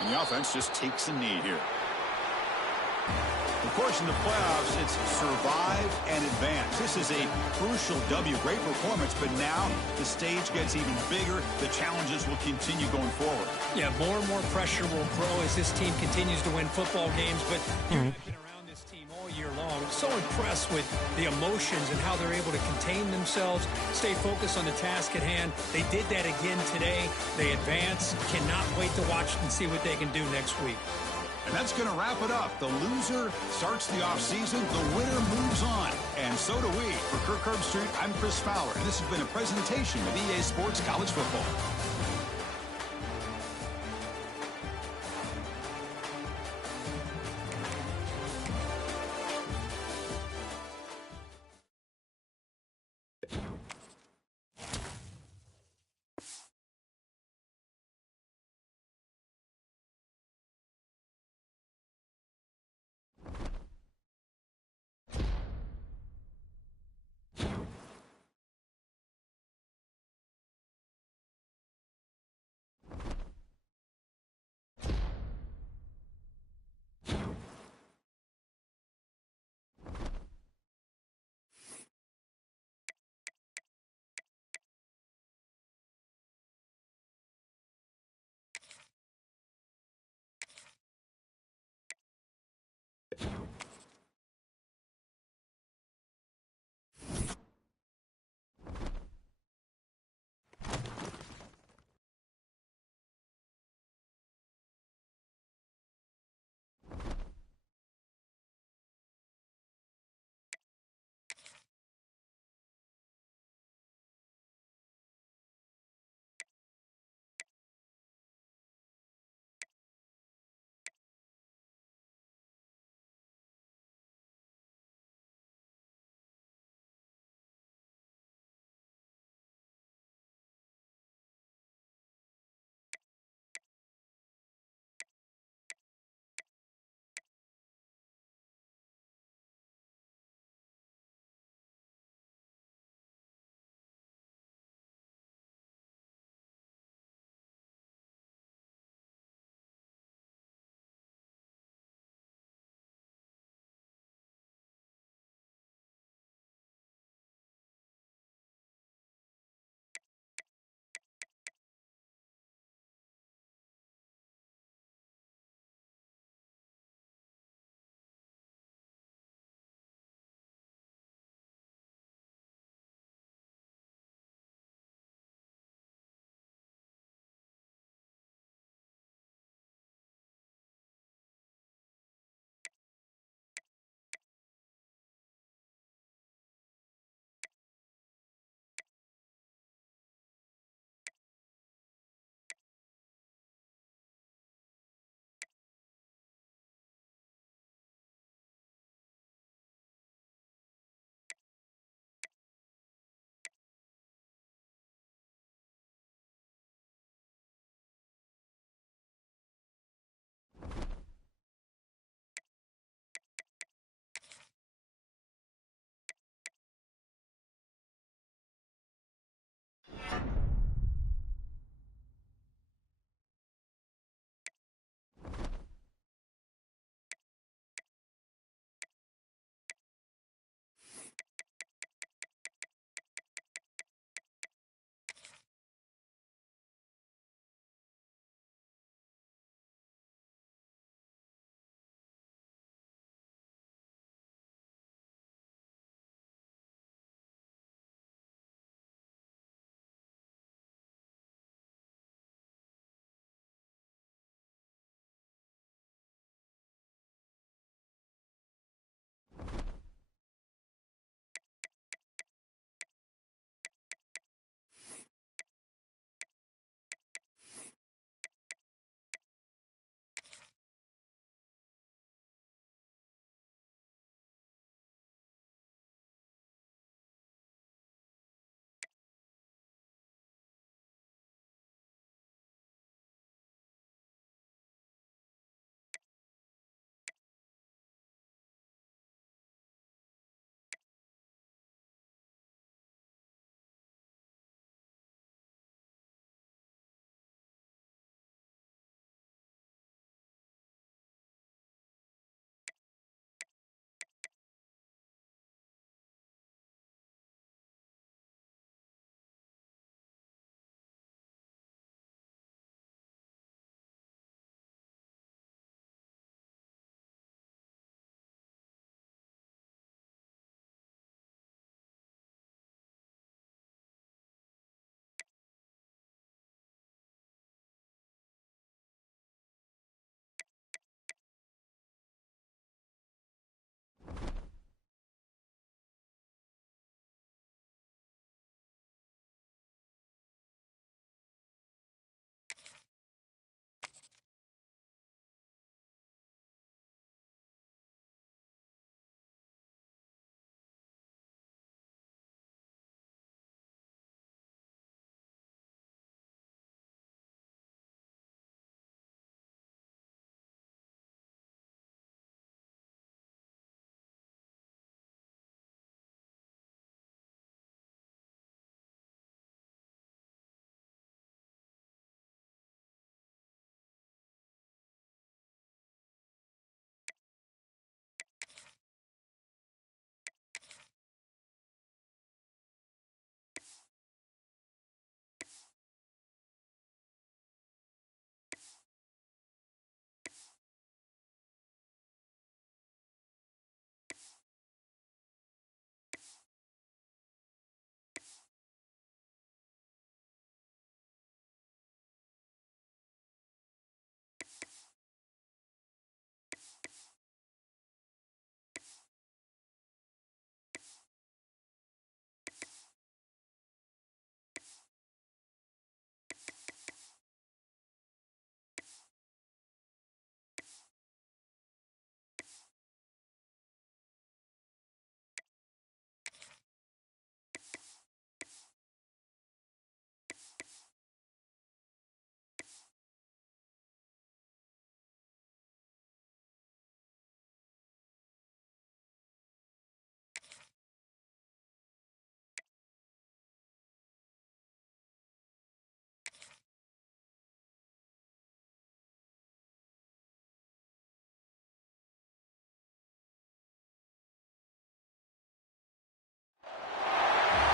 And the offense just takes a knee here. Of course, in the playoffs, it's survive and advance. This is a crucial W. Great performance, but now the stage gets even bigger. The challenges will continue going forward. Yeah, more and more pressure will grow as this team continues to win football games, but you've been around this team all year long. So impressed with the emotions and how they're able to contain themselves, stay focused on the task at hand. They did that again today. They advance. Cannot wait to watch and see what they can do next week. And that's going to wrap it up. The loser starts the offseason. The winner moves on. And so do we. For Kirk Herbstreit, I'm Chris Fowler. And this has been a presentation of EA Sports College Football.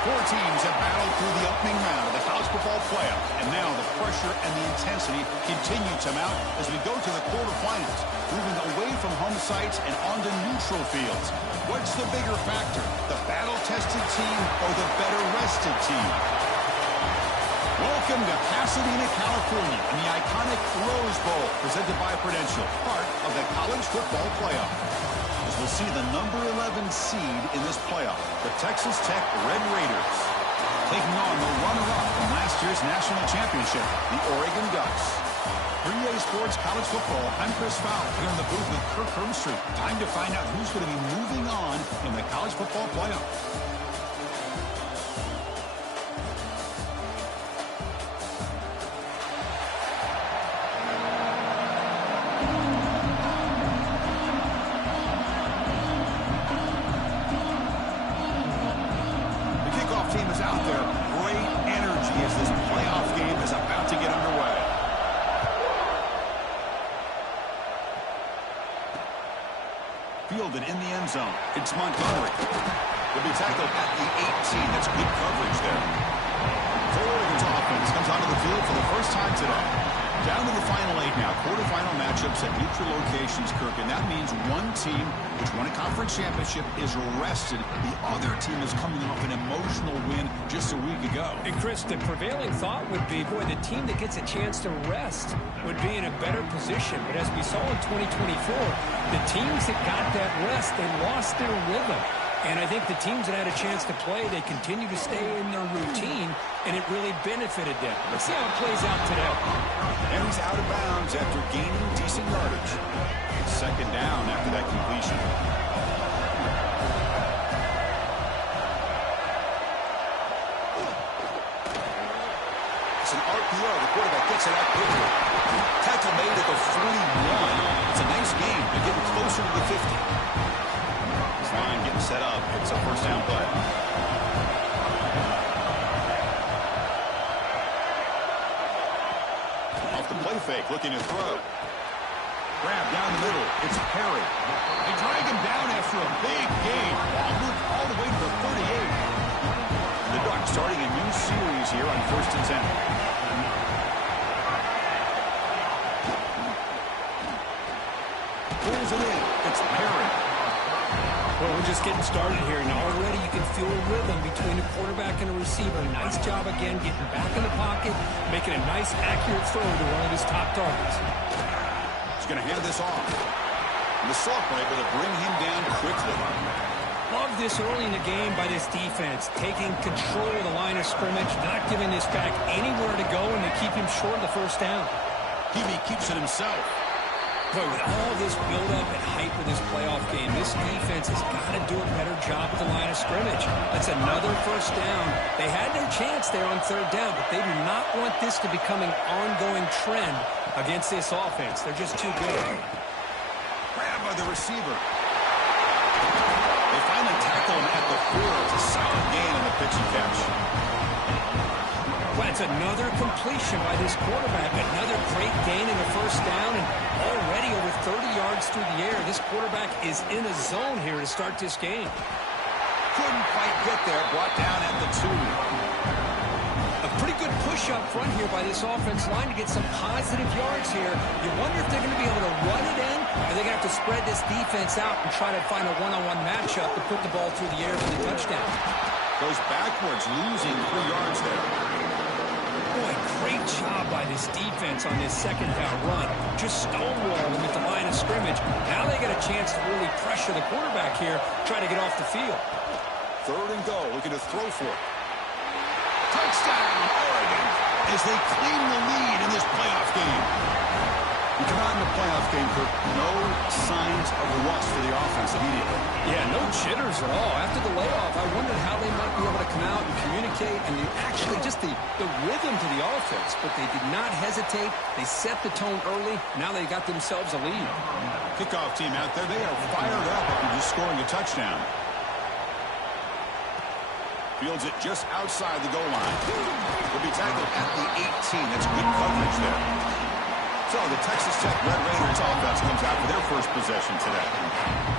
Four teams have battled through the opening round of the college football playoff, and now the pressure and the intensity continue to mount as we go to the quarterfinals, moving away from home sites and onto neutral fields. What's the bigger factor, the battle-tested team or the better-rested team? Welcome to Pasadena, California, in the iconic Rose Bowl, presented by Prudential, part of the college football playoff. As we'll see the number 11 seed in this playoff, the Texas Tech Red Raiders, taking on the runner-up from last year's national championship, the Oregon Ducks. 3A Sports College Football, I'm Chris Fowler, here in the booth with Kirk Herbstreit. Time to find out who's going to be moving on in the college football playoff. Team is out there. Great energy as this playoff game is about to get underway. Fielded in the end zone. It's Montgomery. Will be tackled at the 18. That's good coverage there. So Oregon's offense comes onto the field for the first time today. Down to the final 8 now. Quarterfinal matchups at neutral locations, Kirk. And that means one team, which won a conference championship, is rested. The other team is coming off an emotional win just a week ago. And Chris, the prevailing thought would be, boy, the team that gets a chance to rest would be in a better position. But as we saw in 2024, the teams that got that rest, they lost their rhythm. And I think the teams that had a chance to play, they continue to stay in their routine, and it really benefited them. Let's see how it plays out today. And he's out of bounds after gaining decent yardage. Second down after that completion. It's an RPO. The quarterback gets it out quickly. Tackle made at the 41. It's a nice game. They're getting closer to the 50. Line getting set up. It's a first down play. Off the play fake, looking to throw. Grab down the middle. It's Perry. They drag him down after a big gain. Moved all the way to the 38. The Ducks starting a new series here on 1st and 10. Pulls it in. It's Perry. Well, we're just getting started here, and already you can feel a rhythm between a quarterback and a receiver. Nice job again getting back in the pocket, making a nice, accurate throw to one of his top targets. He's going to hand this off. And the sophomore able to bring him down quickly. Love this early in the game by this defense, taking control of the line of scrimmage, not giving this back anywhere to go, and they keep him short of the first down. Hebe keeps it himself. Boy, with all this build-up and hype of this playoff game, this defense has got to do a better job at the line of scrimmage. That's another first down. They had their chance there on 3rd down, but they do not want this to become an ongoing trend against this offense. They're just too good. Grabbed by the receiver. They finally tackle him at the 4. It's a solid gain on the pitch and catch. Well, it's another completion by this quarterback. Another great gain in the first down, and already over 30 yards through the air. This quarterback is in a zone here to start this game. Couldn't quite get there. Brought down at the 2. A pretty good push up front here by this offense line to get some positive yards here. You wonder if they're going to be able to run it in, or they're going to have to spread this defense out and try to find a one-on-one matchup to put the ball through the air for the touchdown. Goes backwards, losing 3 yards there. Boy, great job by this defense on this second down run. Just stonewall them at the line of scrimmage. Now they get a chance to really pressure the quarterback here, try to get off the field. 3rd and goal, looking to throw for it. Touchdown, Oregon, as they claim the lead in this playoff game. You come out in the playoff game, Kirk, no signs of rust for the offense immediately. Yeah, no jitters at all. After the layoff, I wondered how they might be able to come out and communicate and actually just the rhythm to the offense. But they did not hesitate. They set the tone early. Now they got themselves a lead. Kickoff team out there, they are fired up after just scoring a touchdown. Fields it just outside the goal line. Will be tackled at the 18. That's good coverage there. So the Texas Tech Red Raiders offense comes out for their first possession today.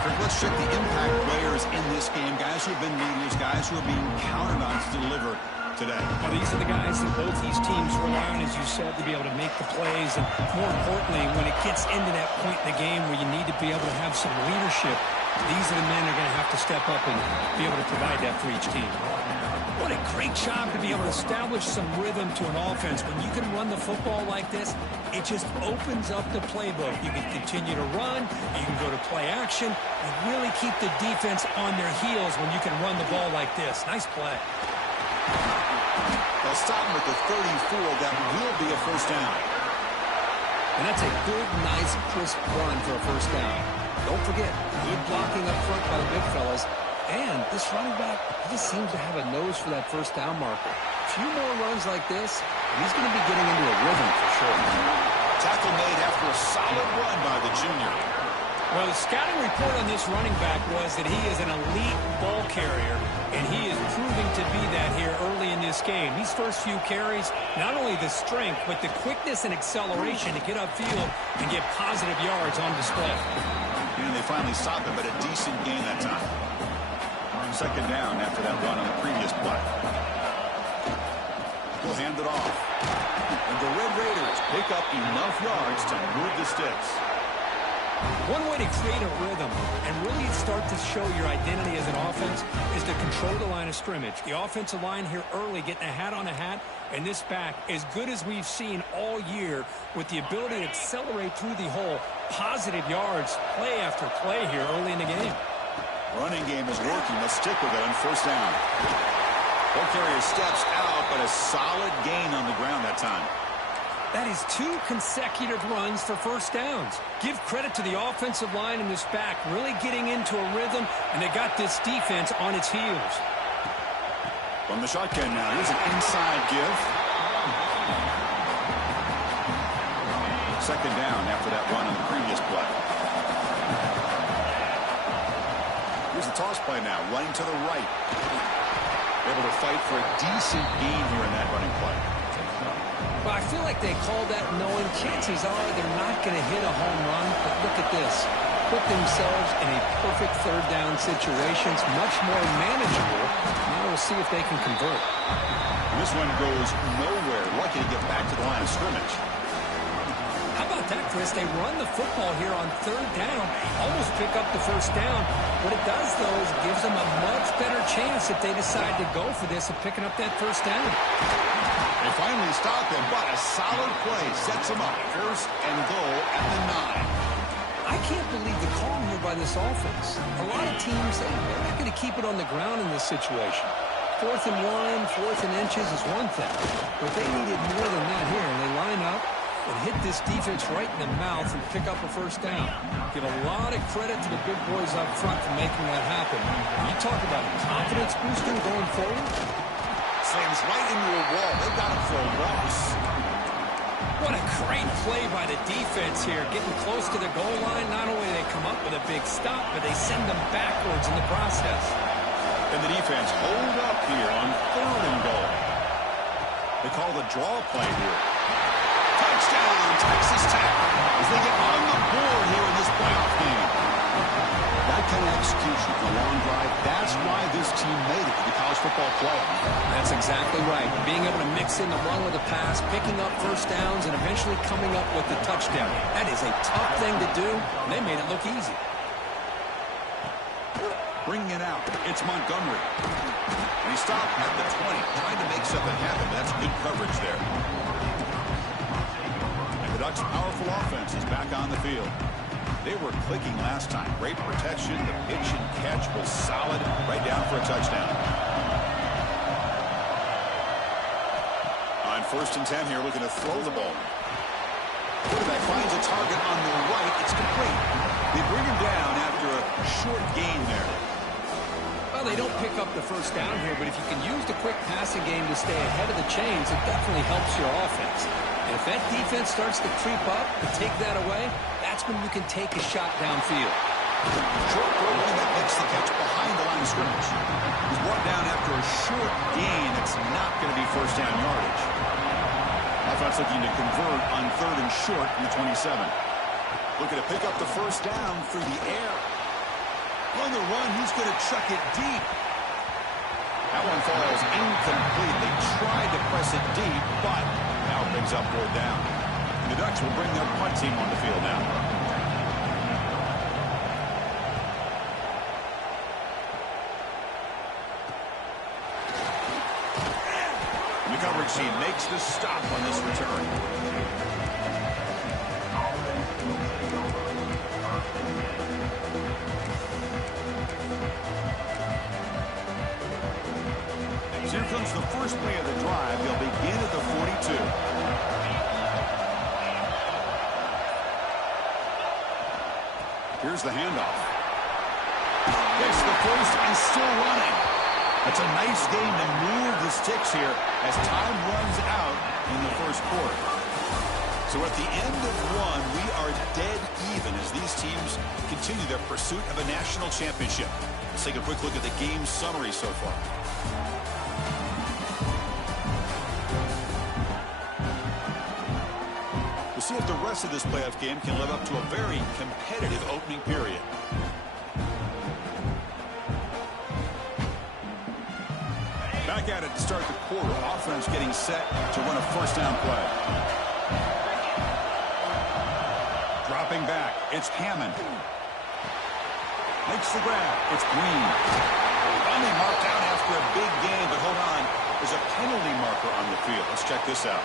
Kirk, let's check the impact players in this game. Guys who have been leaders, guys who are being counted on to deliver today. Well, these are the guys that both these teams rely on, as you said, to be able to make the plays. And more importantly, when it gets into that point in the game where you need to be able to have some leadership, these are the men that are going to have to step up and be able to provide that for each team. What a great job to be able to establish some rhythm to an offense. When you can run the football like this, it just opens up the playbook. You can continue to run, you can go to play action, and really keep the defense on their heels when you can run the ball like this. Nice play. They'll stop him at the 34. That will be a first down. And that's a good, nice, crisp run for a first down. Don't forget, good blocking up front by the big fellas. And this running back, he just seems to have a nose for that first down marker. A few more runs like this, and he's going to be getting into a rhythm for sure. Tackle made after a solid run by the junior. Well, the scouting report on this running back was that he is an elite ball carrier, and he is proving to be that here early in this game. These first few carries, not only the strength, but the quickness and acceleration to get upfield and get positive yards on display. And they finally stop him at a decent gain that time. Second down after that run on the previous play. He'll hand it off. And the Red Raiders pick up enough yards to move the sticks. One way to create a rhythm and really start to show your identity as an offense is to control the line of scrimmage. The offensive line here early getting a hat on a hat, and this back as good as we've seen all year with the ability to accelerate through the hole. Positive yards, play after play here early in the game. Running game is working. Let's stick with it on first down. Ball carrier steps out, but a solid gain on the ground that time. That is 2 consecutive runs for first downs. Give credit to the offensive line in this back, really getting into a rhythm, and they got this defense on its heels. From the shotgun now, here's an inside give. Second down after that run on the previous play. Here's the toss play now, running to the right. Able to fight for a decent gain here in that running play. Well, I feel like they called that knowing chances are they're not going to hit a home run, but look at this. Put themselves in a perfect third down situation. It's much more manageable. Now we'll see if they can convert. This one goes nowhere. Lucky to get back to the line of scrimmage. How about that, Chris? They run the football here on third down, almost pick up the first down. What it does, though, is it gives them a much better chance if they decide to go for this of picking up that first down. They finally stop him, but a solid play sets him up. First and goal at the 9. I can't believe the call here by this offense. A lot of teams, they're not going to keep it on the ground in this situation. 4th and 1, 4th and inches is one thing, but they needed more than that here, and they line up and hit this defense right in the mouth and pick up a first down. Give a lot of credit to the big boys up front for making that happen. You talk about a confidence booster going forward. Slams right into a wall. They got him for a loss. What a great play by the defense here. Getting close to the goal line, not only do they come up with a big stop, but they send them backwards in the process. And the defense hold up here on 3rd and goal. They call the draw play here. Touchdown, Texas Tech, as they get on the board here in this playoff game. That kind of execution for a long drive, that's why this team made it to the college football playoff. That's exactly right. Being able to mix in the run with the pass, picking up first downs, and eventually coming up with the touchdown. That is a tough thing to do, and they made it look easy. Bringing it out, it's Montgomery. And he stopped at the 20, trying to make something happen, but that's good coverage there. The Ducks' powerful offense is back on the field. They were clicking last time. Great protection. The pitch and catch was solid. Right down for a touchdown. On 1st and 10 here, looking to throw the ball. Quarterback finds a target on the right. It's complete. They bring him down after a short gain there. Well, they don't pick up the first down here, but if you can use the quick passing game to stay ahead of the chains, it definitely helps your offense. And if that defense starts to creep up and take that away, that's when you can take a shot downfield. Short throw that makes the catch behind the line of scrimmage. He's brought down after a short gain. It's not going to be first down yardage. defense looking to convert on 3rd and short from the 27. Looking to pick up the first down through the air. On the run, he's going to chuck it deep. That one falls incomplete. They tried to press it deep, but now it brings up 4th down. And the Ducks will bring their punt team on the field now. The coverage team makes the stop on this return. So here comes the first play of the drive. They'll begin at the 42. Here's the handoff. Gets the first and still running. It's a nice game to move the sticks here as time runs out in the first quarter. So at the end of one, we are dead even as these teams continue their pursuit of a national championship. Let's take a quick look at the game summary so far. We'll see if the rest of this playoff game can live up to a very competitive opening period. Back at it to start the quarter. Offense getting set to run a first down play. Dropping back. It's Hammond. Makes the grab. It's Green. Finally marked out after a big gain, but hold on. There's a penalty marker on the field. Let's check this out.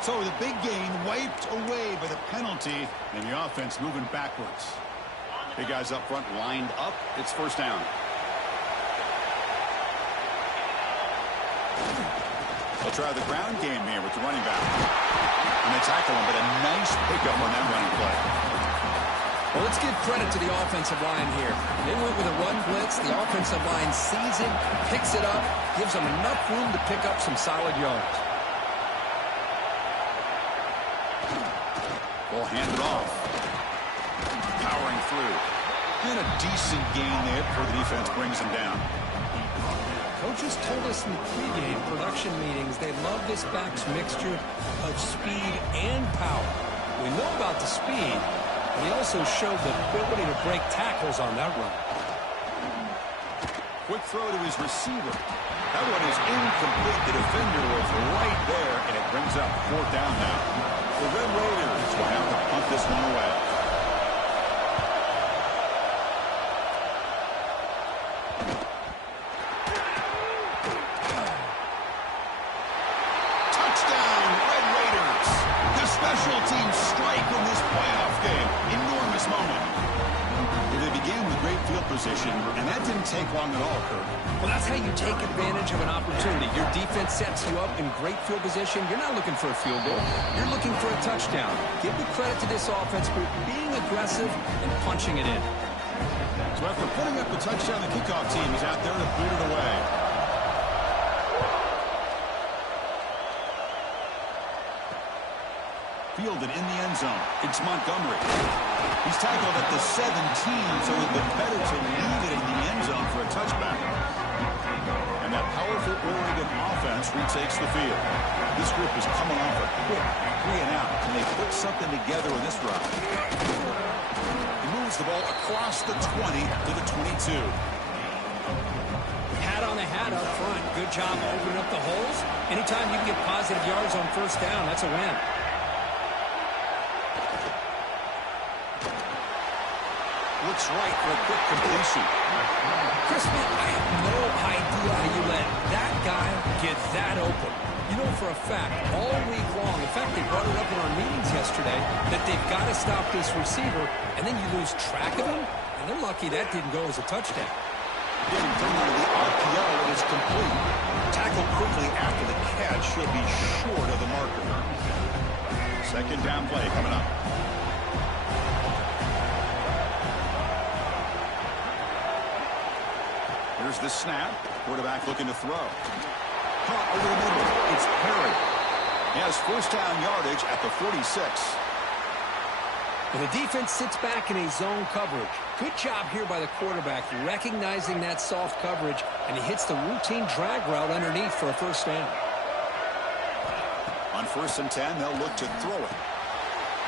So the big gain wiped away by the penalty, and the offense moving backwards. Big guys up front lined up. It's first down. They'll try the ground game here with the running back. And they tackle him, but a nice pickup on that running play. Well, let's give credit to the offensive line here. They went with a run blitz. The offensive line sees it, picks it up, gives them enough room to pick up some solid yards. Ball handed off. Powering through. And a decent gain there before the defense brings him down. Coaches told us in the pregame production meetings they love this back's mixture of speed and power. We know about the speed, but he also showed the ability to break tackles on that run. Quick throw to his receiver. That one is incomplete. The defender was right there, and it brings up 4th down now. The Red Raiders will have to punt this one away. Touchdown, Red Raiders. The special teams strike in this playoff game. Enormous moment. They began with great field position, and that didn't take long at all, Kurt. Well, that's how you take advantage of an opportunity. Your defense sets you up in great field position. You're not looking for a field goal. You're looking for a touchdown. Give the credit to this offense for being aggressive and punching it in. So after putting up the touchdown, the kickoff team is out there to boot it away. Fielded in the end zone. It's Montgomery. He's tackled at the 17, so it would be better to leave it in the end zone for a touchback. And that powerful Oregon offense retakes the field. This group is coming off a quick 3-and-out. Can they put something together in this run? He moves the ball across the 20 to the 22. Hat on the hat up front. Good job opening up the holes. Anytime you can get positive yards on first down, that's a win. Looks right for a quick completion. Chris, man, I have no idea how you let that guy get that open. You know for a fact, all week long, in fact, they brought it up in our meetings yesterday, that they've got to stop this receiver, and then you lose track of him, and they're lucky that didn't go as a touchdown. Getting thrown out of the RPO, it is complete. Tackled quickly after the catch. He'll be short of the marker. Second down play coming up. Here's the snap. Quarterback looking to throw. Caught over the middle. It's Perry. He has first down yardage at the 46. And the defense sits back in a zone coverage. Good job here by the quarterback, recognizing that soft coverage, and he hits the routine drag route underneath for a first down. On 1st and 10, they'll look to throw it.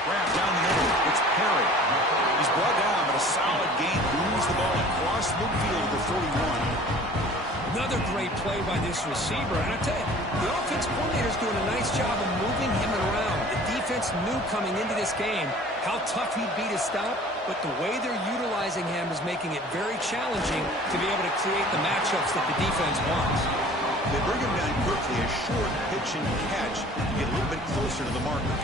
Grab down the middle. It's Perry. He's brought down, but a solid gain moves the ball across midfield to 41. Another great play by this receiver. And I tell you, the offense coordinator's doing a nice job of moving him around. The defense knew coming into this game how tough he'd be to stop, but the way they're utilizing him is making it very challenging to be able to create the matchups that the defense wants. They bring him down quickly, a short pitch and catch to get a little bit closer to the marker.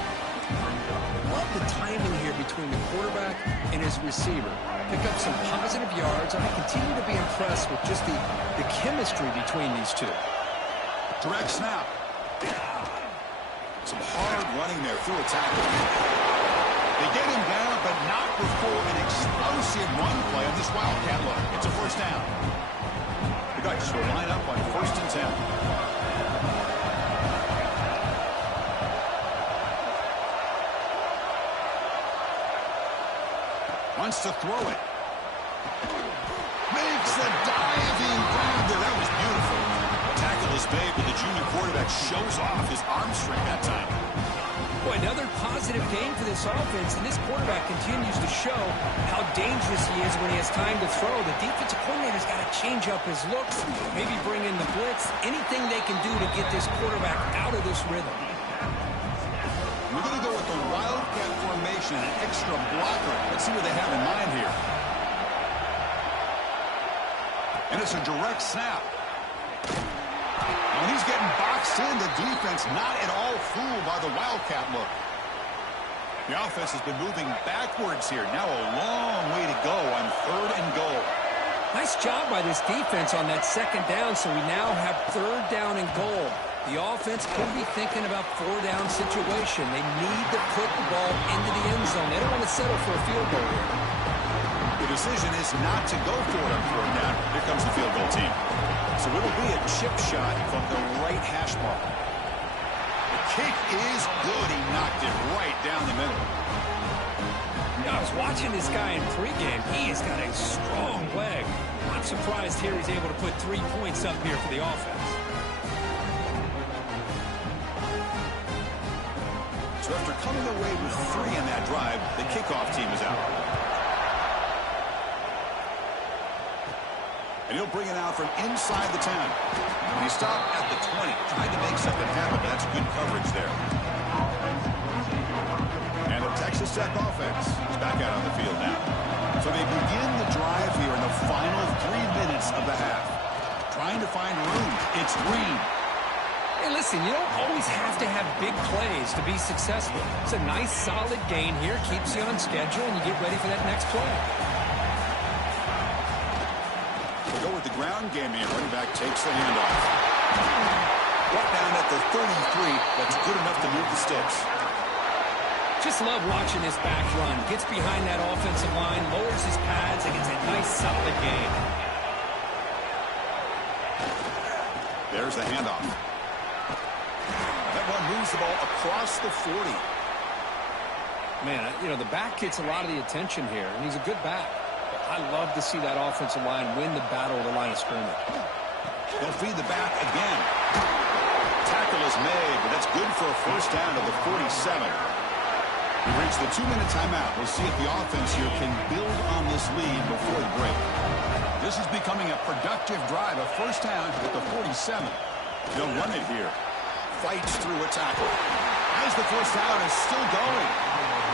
Love the timing here between the quarterback and his receiver. Pick up some positive yards, and I continue to be impressed with just the chemistry between these two. Direct snap. Some hard running there through a tackle. They get him down, but not before an explosive run play on this Wildcat look. It's a first down. The guys will line up on 1st and 10. Wants to throw it. Makes a diving grab there. That was beautiful. Tackle is made, but the junior quarterback shows off his arm strength that time. Boy, another positive game for this offense, and this quarterback continues to show how dangerous he is when he has time to throw. The defensive coordinator's got to change up his looks, maybe bring in the blitz, anything they can do to get this quarterback out of this rhythm. We're going to go with the Wildcat formation, an extra blocker. Let's see what they have in mind here. And it's a direct snap. When he's getting boxed in, the defense not at all fooled by the Wildcat look. The offense has been moving backwards here. Now a long way to go on 3rd and goal. Nice job by this defense on that 2nd down, so we now have 3rd down and goal. The offense could be thinking about 4-down situation. They need to put the ball into the end zone. They don't want to settle for a field goal here. The decision is not to go for it on 4th down. Here comes the field goal team. So it'll be a chip shot from the right hash mark. The kick is good. He knocked it right down the middle. I was watching this guy in pregame. He has got a strong leg. I'm surprised here he's able to put 3 points up here for the offense. So after coming away with 3 in that drive, the kickoff team is out. And he'll bring it out from inside the 10. And he stopped at the 20, trying to make something happen, but that's good coverage there. And the Texas Tech offense is back out on the field now. So they begin the drive here in the final 3 minutes of the half. Trying to find room. It's Green. Hey, listen, you don't always have to have big plays to be successful. It's a nice, solid gain here. Keeps you on schedule, and you get ready for that next play. We'll go with the ground game here. Running back takes the handoff. Brought down at the 33. That's good enough to move the sticks. Just love watching this back run. Gets behind that offensive line, lowers his pads, and gets a nice, solid gain. There's the handoff. That one moves the ball across the 40. Man, you know, the back gets a lot of the attention here, and he's a good back. I love to see that offensive line win the battle of the line of scrimmage. They'll feed the back again. Tackle is made, but that's good for a first down to the 47. We reach the 2-minute timeout. We'll see if the offense here can build on this lead before the break. This is becoming a productive drive, a first down at the 47. They'll run it here. Fights through a tackle. As the first down is still going.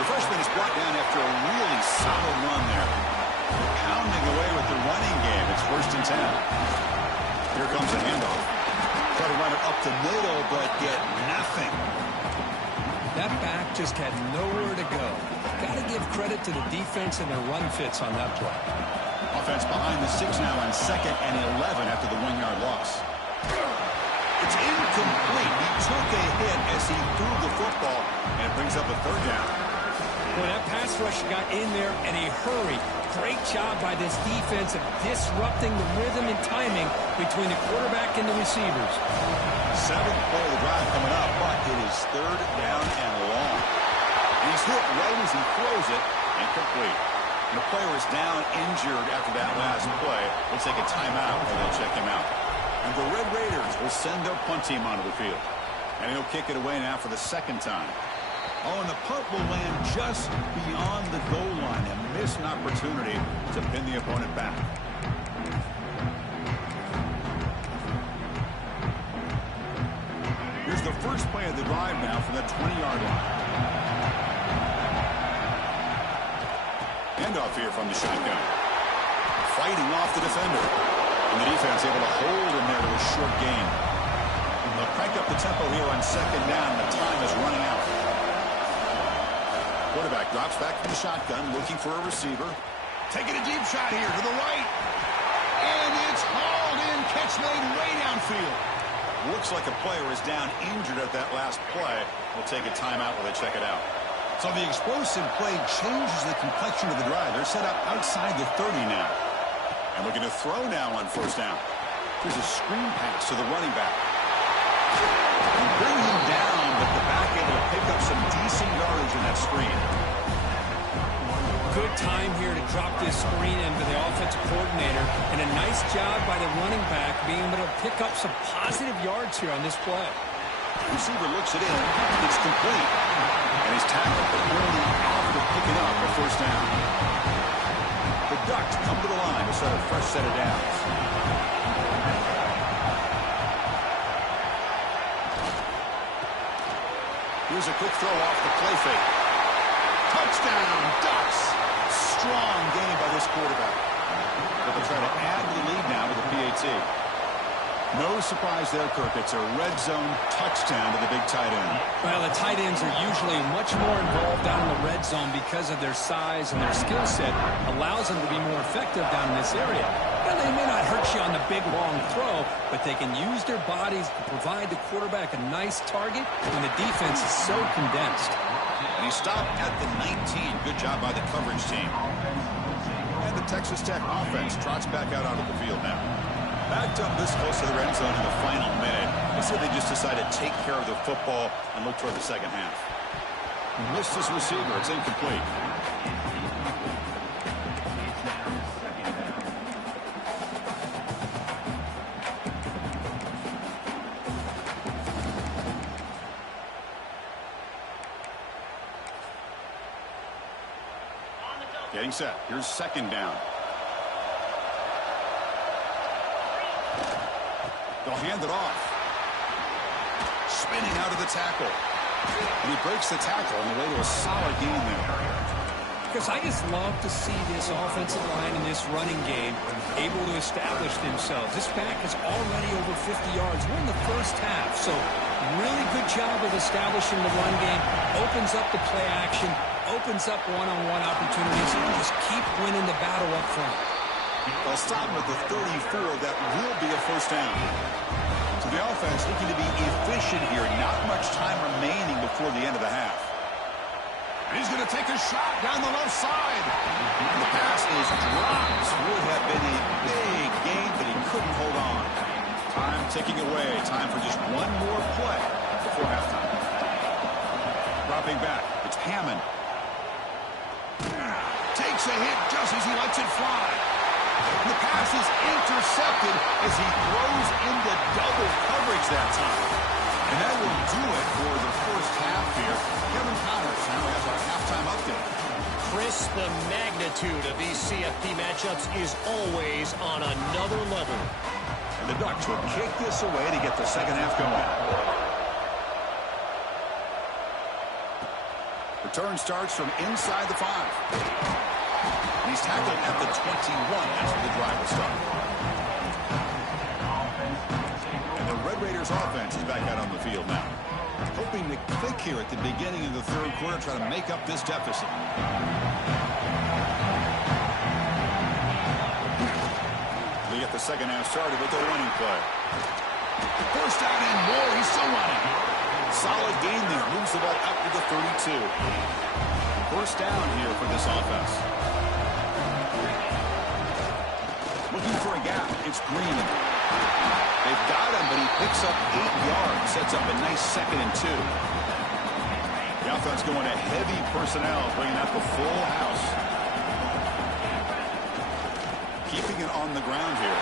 The freshman is brought down after a really solid run there. They're pounding away with the running game. It's 1st and 10. Here comes a handoff. Try to run it up the middle, but get nothing. That back just had nowhere to go. Got to give credit to the defense and their run fits on that play. Offense behind the 6 now on 2nd and 11 after the 1-yard loss. It's incomplete. He took a hit as he threw the football, and it brings up a 3rd down. When that pass rush got in there in a hurry, great job by this defense of disrupting the rhythm and timing between the quarterback and the receivers. 7th play of the drive coming up, but it is 3rd down and long. And he's hit right as he throws it, incomplete. And the player is down injured after that last play. We'll take a timeout, and they'll check him out. And the Red Raiders will send their punt team onto the field. And he'll kick it away now for the second time. Oh, and the punt will land just beyond the goal line and miss an opportunity to pin the opponent back. Here's the first play of the drive now from the 20-yard line. Handoff here from the shotgun. Fighting off the defender. And the defense able to hold him there to a short gain. They'll crank up the tempo here on second down. The time is running out. Quarterback drops back from the shotgun, looking for a receiver. Taking a deep shot here to the right. And it's hauled in. Catch made way downfield. Looks like a player is down injured at that last play. We'll take a timeout while they check it out. So the explosive play changes the complexion of the drive. They're set up outside the 30 now. And looking to throw now on first down. Here's a screen pass to the running back. And bring him down, but the back able to pick up some decent yardage in that screen. Good time here to drop this screen in for the offensive coordinator. And a nice job by the running back being able to pick up some positive yards here on this play. The receiver looks it in. It's complete. And he's tackled, but only after picking up a first down. The Ducks come to the line to start a fresh set of downs. Here's a quick throw off the play fake. Touchdown, Ducks! Strong game by this quarterback. But they'll try to add to the lead now with the PAT. No surprise there, Kirk. It's a red zone touchdown to the big tight end. Well, the tight ends are usually much more involved down in the red zone because of their size and their skill set allows them to be more effective down in this area. Well, they may not hurt you on the big, long throw, but they can use their bodies to provide the quarterback a nice target when the defense is so condensed. And he stopped at the 19. Good job by the coverage team. And the Texas Tech offense trots back out onto the field now. Backed up this close to the red zone in the final minute. They said they just decided to take care of the football and look toward the second half. Missed his receiver. It's incomplete. Getting set. Here's second down. They'll hand it off. Spinning out of the tackle. And he breaks the tackle on the way to a solid gain there. Because I just love to see this offensive line in this running game able to establish themselves. This back is already over 50 yards. We're in the first half, so really good job of establishing the run game. Opens up the play action, opens up one-on-one opportunities, and just keep winning the battle up front. They'll stop with the 34. That will be a first down. So the offense looking to be efficient here. Not much time remaining before the end of the half. And he's going to take a shot down the left side. And the pass is dropped. Would have been a big gain, but he couldn't hold on. Time ticking away. Time for just one more play before halftime. Dropping back. It's Hammond. Takes a hit just as he lets it fly. The pass is intercepted as he throws into double coverage that time. And that will do it for the first half here. Kevin Connors now has our halftime update. Chris, the magnitude of these CFP matchups is always on another level. And the Ducks will kick this away to get the second half going. Return starts from inside the 5. He's tackled at the 21. That's where the drive will start. And the Red Raiders offense is back out on the field now. Hoping to click here at the beginning of the third quarter, try to make up this deficit. They get the second half started with a running play. First down and more. He's still running. Solid gain there. Moves the ball up to the 32. First down here for this offense. Looking for a gap. It's Green. They've got him, but he picks up 8 yards. Sets up a nice 2nd and 2. The offense going to heavy personnel, bringing out the full house. Keeping it on the ground here.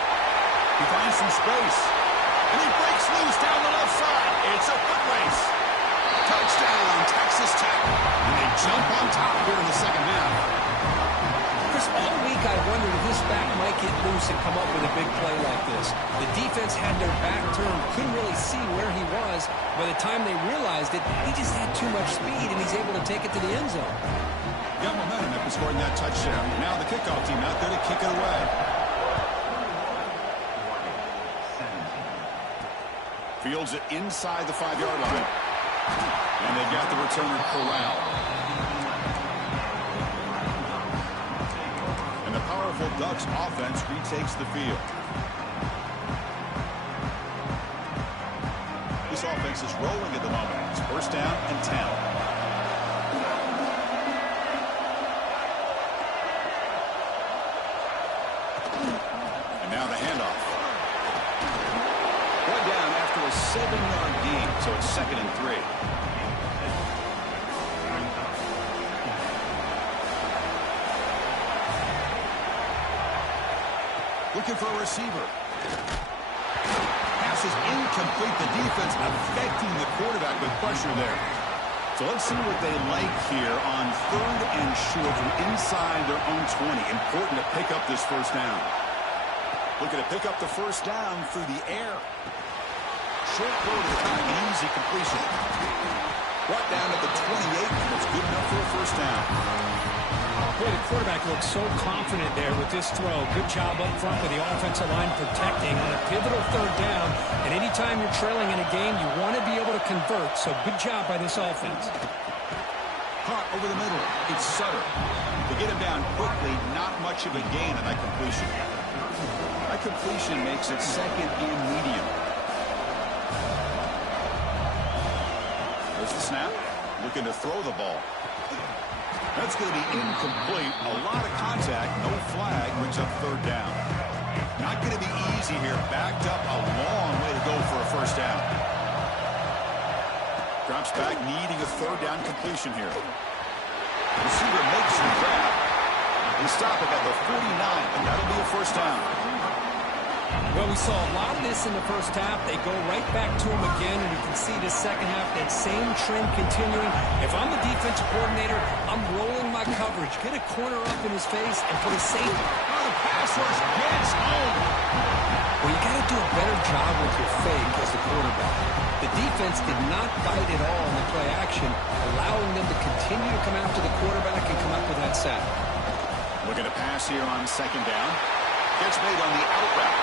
He finds some space. And he breaks loose down the left side. It's a foot race. Touchdown, Texas Tech. And they jump on top here in the second half. Chris, all week I wondered if this back might get loose and come up with a big play like this. The defense had their back turned, couldn't really see where he was. By the time they realized it, he just had too much speed, and he's able to take it to the end zone. Got momentum after scoring that touchdown. Now the kickoff team out there to kick it away. Fields it inside the 5-yard line. And they've got the returner corralled. And the powerful Ducks offense retakes the field. This offense is rolling at the moment. It's first down and 10. And now the handoff. One down after a 7-yard gain, so it's 2nd and 3. Looking for a receiver. Pass is incomplete. The defense affecting the quarterback with pressure there. So let's see what they like here on 3rd and short from inside their own 20. Important to pick up this first down. Looking to pick up the first down through the air. Short throw to the top, an easy completion. Brought down at the 28, and it's good enough for a first down. Boy, the quarterback looks so confident there with this throw. Good job up front with the offensive line protecting on a pivotal 3rd down. And anytime you're trailing in a game, you want to be able to convert. So good job by this offense. Caught over the middle. It's Sutter. To get him down quickly, not much of a gain on that completion. That completion makes it 2nd and medium. There's the snap. Looking to throw the ball. That's going to be incomplete. A lot of contact. No flag. Brings up 3rd down. Not going to be easy here. Backed up a long way to go for a first down. Drops back, needing a 3rd down completion here. Receiver makes the grab. They stop it at the 49, and that'll be a first down. Well, we saw a lot of this in the first half. They go right back to him again, and we can see the second half, that same trend continuing. If I'm the defensive coordinator, I'm rolling my coverage. Get a corner up in his face and put a safety. Oh, the pass rush gets home. Well, you got to do a better job with your fake as the quarterback. The defense did not bite at all in the play action, allowing them to continue to come after the quarterback and come up with that sack. Looking to pass here on 2nd down. Gets made on the out route.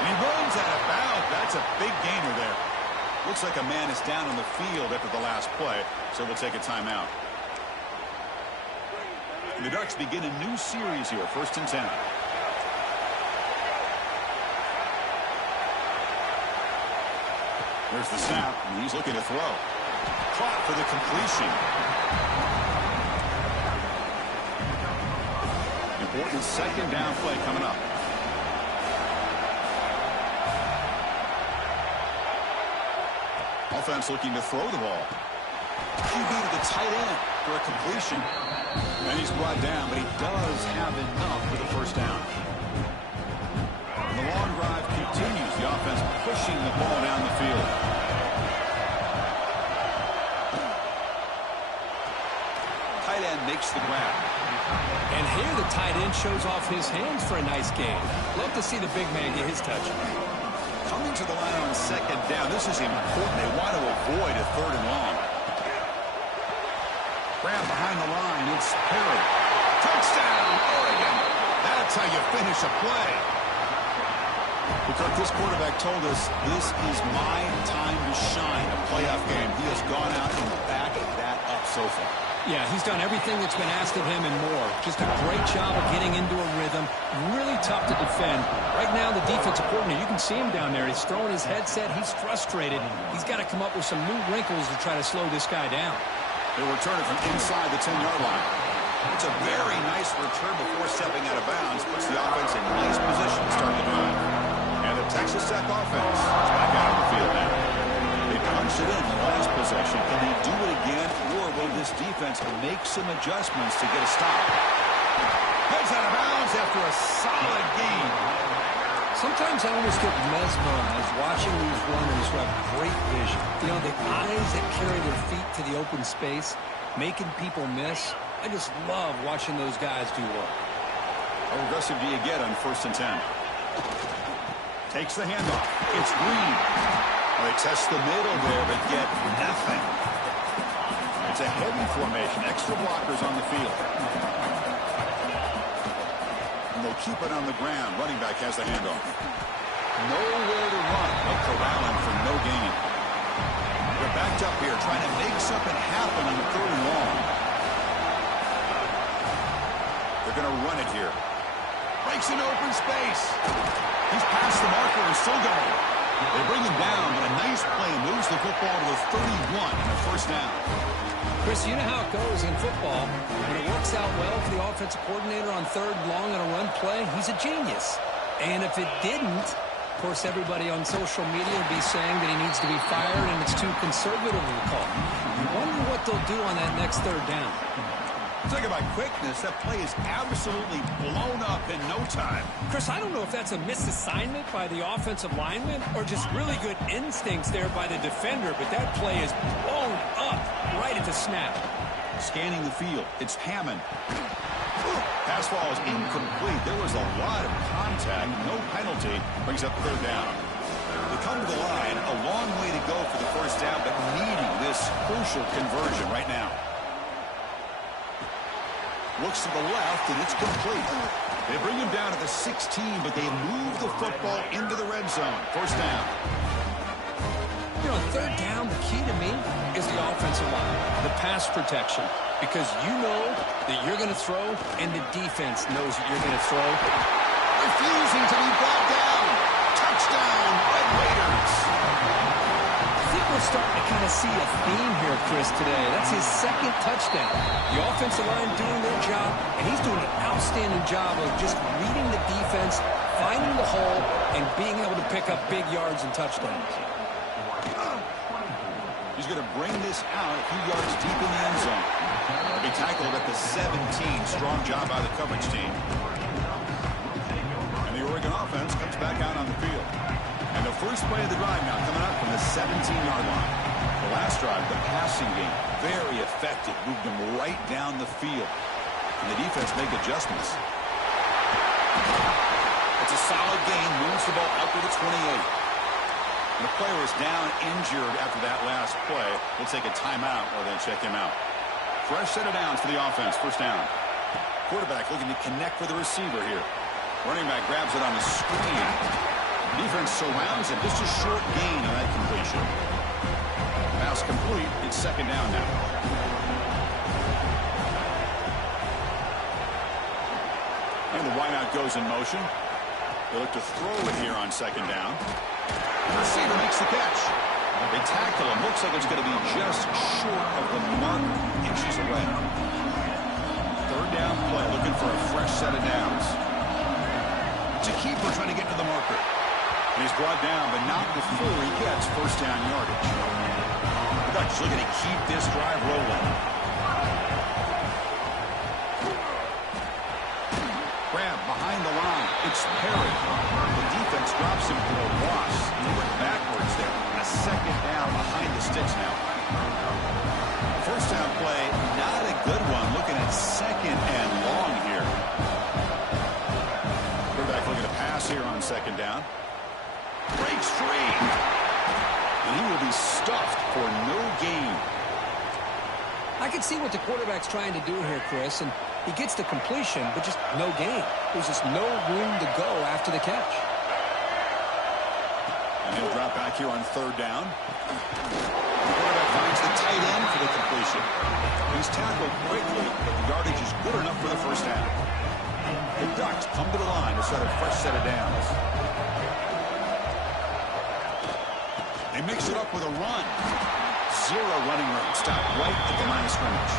And he runs out of bounds. That's a big gainer there. Looks like a man is down on the field after the last play, so we'll take a timeout. And the Ducks begin a new series here, 1st and 10. There's the snap, and he's looking to throw. Caught for the completion. Important 2nd down play coming up. Offense looking to throw the ball. QB to the tight end for a completion. And he's brought down, but he does have enough for the first down. And the long drive continues. The offense pushing the ball down the field. Tight end makes the grab. And here the tight end shows off his hands for a nice game. Love to see the big man get his touch. Coming to the line on 2nd down. This is important. They want to avoid a 3rd and long. Grab behind the line. It's Perry. Touchdown, Oregon. That's how you finish a play. Because this quarterback told us this is my time to shine, a playoff game. He has gone out and backed that up so far. Yeah, he's done everything that's been asked of him and more. Just a great job of getting into a rhythm. Really tough to defend. Right now, the defensive coordinator, you can see him down there. He's throwing his headset. He's frustrated. He's got to come up with some new wrinkles to try to slow this guy down. They return it from inside the 10-yard line. It's a very nice return before stepping out of bounds. Puts the offense in nice position to start the drive. And the Texas Tech offense is back out on the field now. They punched it in the last possession. Can they do it again, or will this defense make some adjustments to get a stop? Heads out of bounds after a solid gain. Sometimes I almost get mesmerized watching these runners who have great vision. You know, the eyes that carry their feet to the open space, making people miss. I just love watching those guys do work. How aggressive do you get on 1st and 10? Takes the handoff. It's Green. Well, they test the middle there, but get nothing. It's a heavy formation. Extra blockers on the field. And they'll keep it on the ground. Running back has the handoff. Nowhere to run. They'll corral him for no gain. They're backed up here, trying to make something happen on the 3rd and long. They're going to run it here. Breaks an open space. He's past the marker and still going. They bring him down, but a nice play moves the football to the 31 and a 1st down. Chris, you know how it goes in football. When it works out well for the offensive coordinator on 3rd and long on a run play, he's a genius. And if it didn't, of course, everybody on social media will be saying that he needs to be fired and it's too conservative of a call. I wonder what they'll do on that next 3rd down. Talk about quickness. That play is absolutely blown up in no time. Chris, I don't know if that's a misassignment by the offensive lineman or just really good instincts there by the defender, but that play is blown up right at the snap. Scanning the field. It's Hammond. Pass ball is incomplete. There was a lot of contact. No penalty. Brings up 3rd down. They come to the line. A long way to go for the 1st down, but needing this crucial conversion right now. Looks to the left, and it's complete. They bring him down at the 16, but they move the football into the red zone. 1st down. You know, 3rd down, the key to me is the offensive line, the pass protection, because you know that you're going to throw, and the defense knows that you're going to throw. Refusing to be brought down. Touchdown, Red Raiders. I think we're starting to kind of see a theme here, Chris, today. That's his 2nd touchdown. The offensive line doing their job, and he's doing an outstanding job of just reading the defense, finding the hole, and being able to pick up big yards and touchdowns. He's going to bring this out a few yards deep in the end zone. He'll be tackled at the 17. Strong job by the coverage team. And the Oregon offense comes back out on the field. And the first play of the drive now coming up from the 17-yard line. The last drive, the passing game, very effective. Moved them right down the field. And the defense make adjustments. It's a solid gain. Moves the ball up to the 28. And the player is down injured after that last play. They'll take a timeout or they check him out. Fresh set of downs for the offense. 1st down. Quarterback looking to connect with the receiver here. Running back grabs it on the screen. Defense surrounds him. Just a short gain on that completion. Pass complete. It's 2nd down now. And the wideout goes in motion. They look to throw it here on 2nd down. The receiver makes the catch. They tackle him. Looks like it's going to be just short of the mark. Inches away. 3rd down play. Looking for a fresh set of downs. It's a keeper trying to get to the marker. And he's brought down, but not before he gets 1st down yardage. The Ducks looking to keep this drive rolling. Grab behind the line. It's Perry. The defense drops him for a loss. He went backwards there. A 2nd down behind the sticks now. 1st down play, not a good one. Looking at 2nd and long here. Quarterback looking to pass here on 2nd down. Breaks free. And he will be stuffed for no gain. I can see what the quarterback's trying to do here, Chris, and he gets the completion, but just no gain. There's just no room to go after the catch. And he'll drop back here on 3rd down. The quarterback finds the tight end for the completion. He's tackled quickly, but the yardage is good enough for the 1st down. The Ducks come to the line to start a fresh set of downs. They mix it up with a run. 0 running room. Stop right at the line of scrimmage.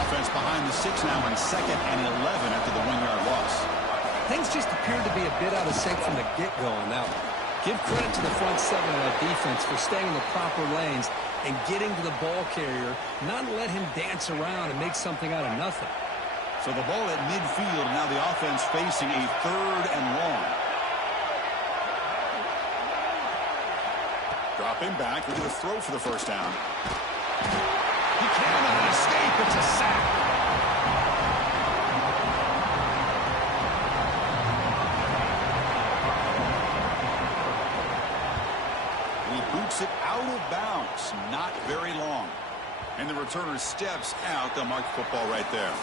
Offense behind the 6 now on 2nd and 11 after the 1-yard loss. Things just appeared to be a bit out of sync from the get-go on that one. Give credit to the front seven of that defense for staying in the proper lanes and getting to the ball carrier, not let him dance around and make something out of nothing. So the ball at midfield, now the offense facing a 3rd and long. Dropping back, looking to throw for the first down. He cannot escape. It's a sack. He boots it out of bounds. Not very long. And the returner steps out. They'll mark football right there.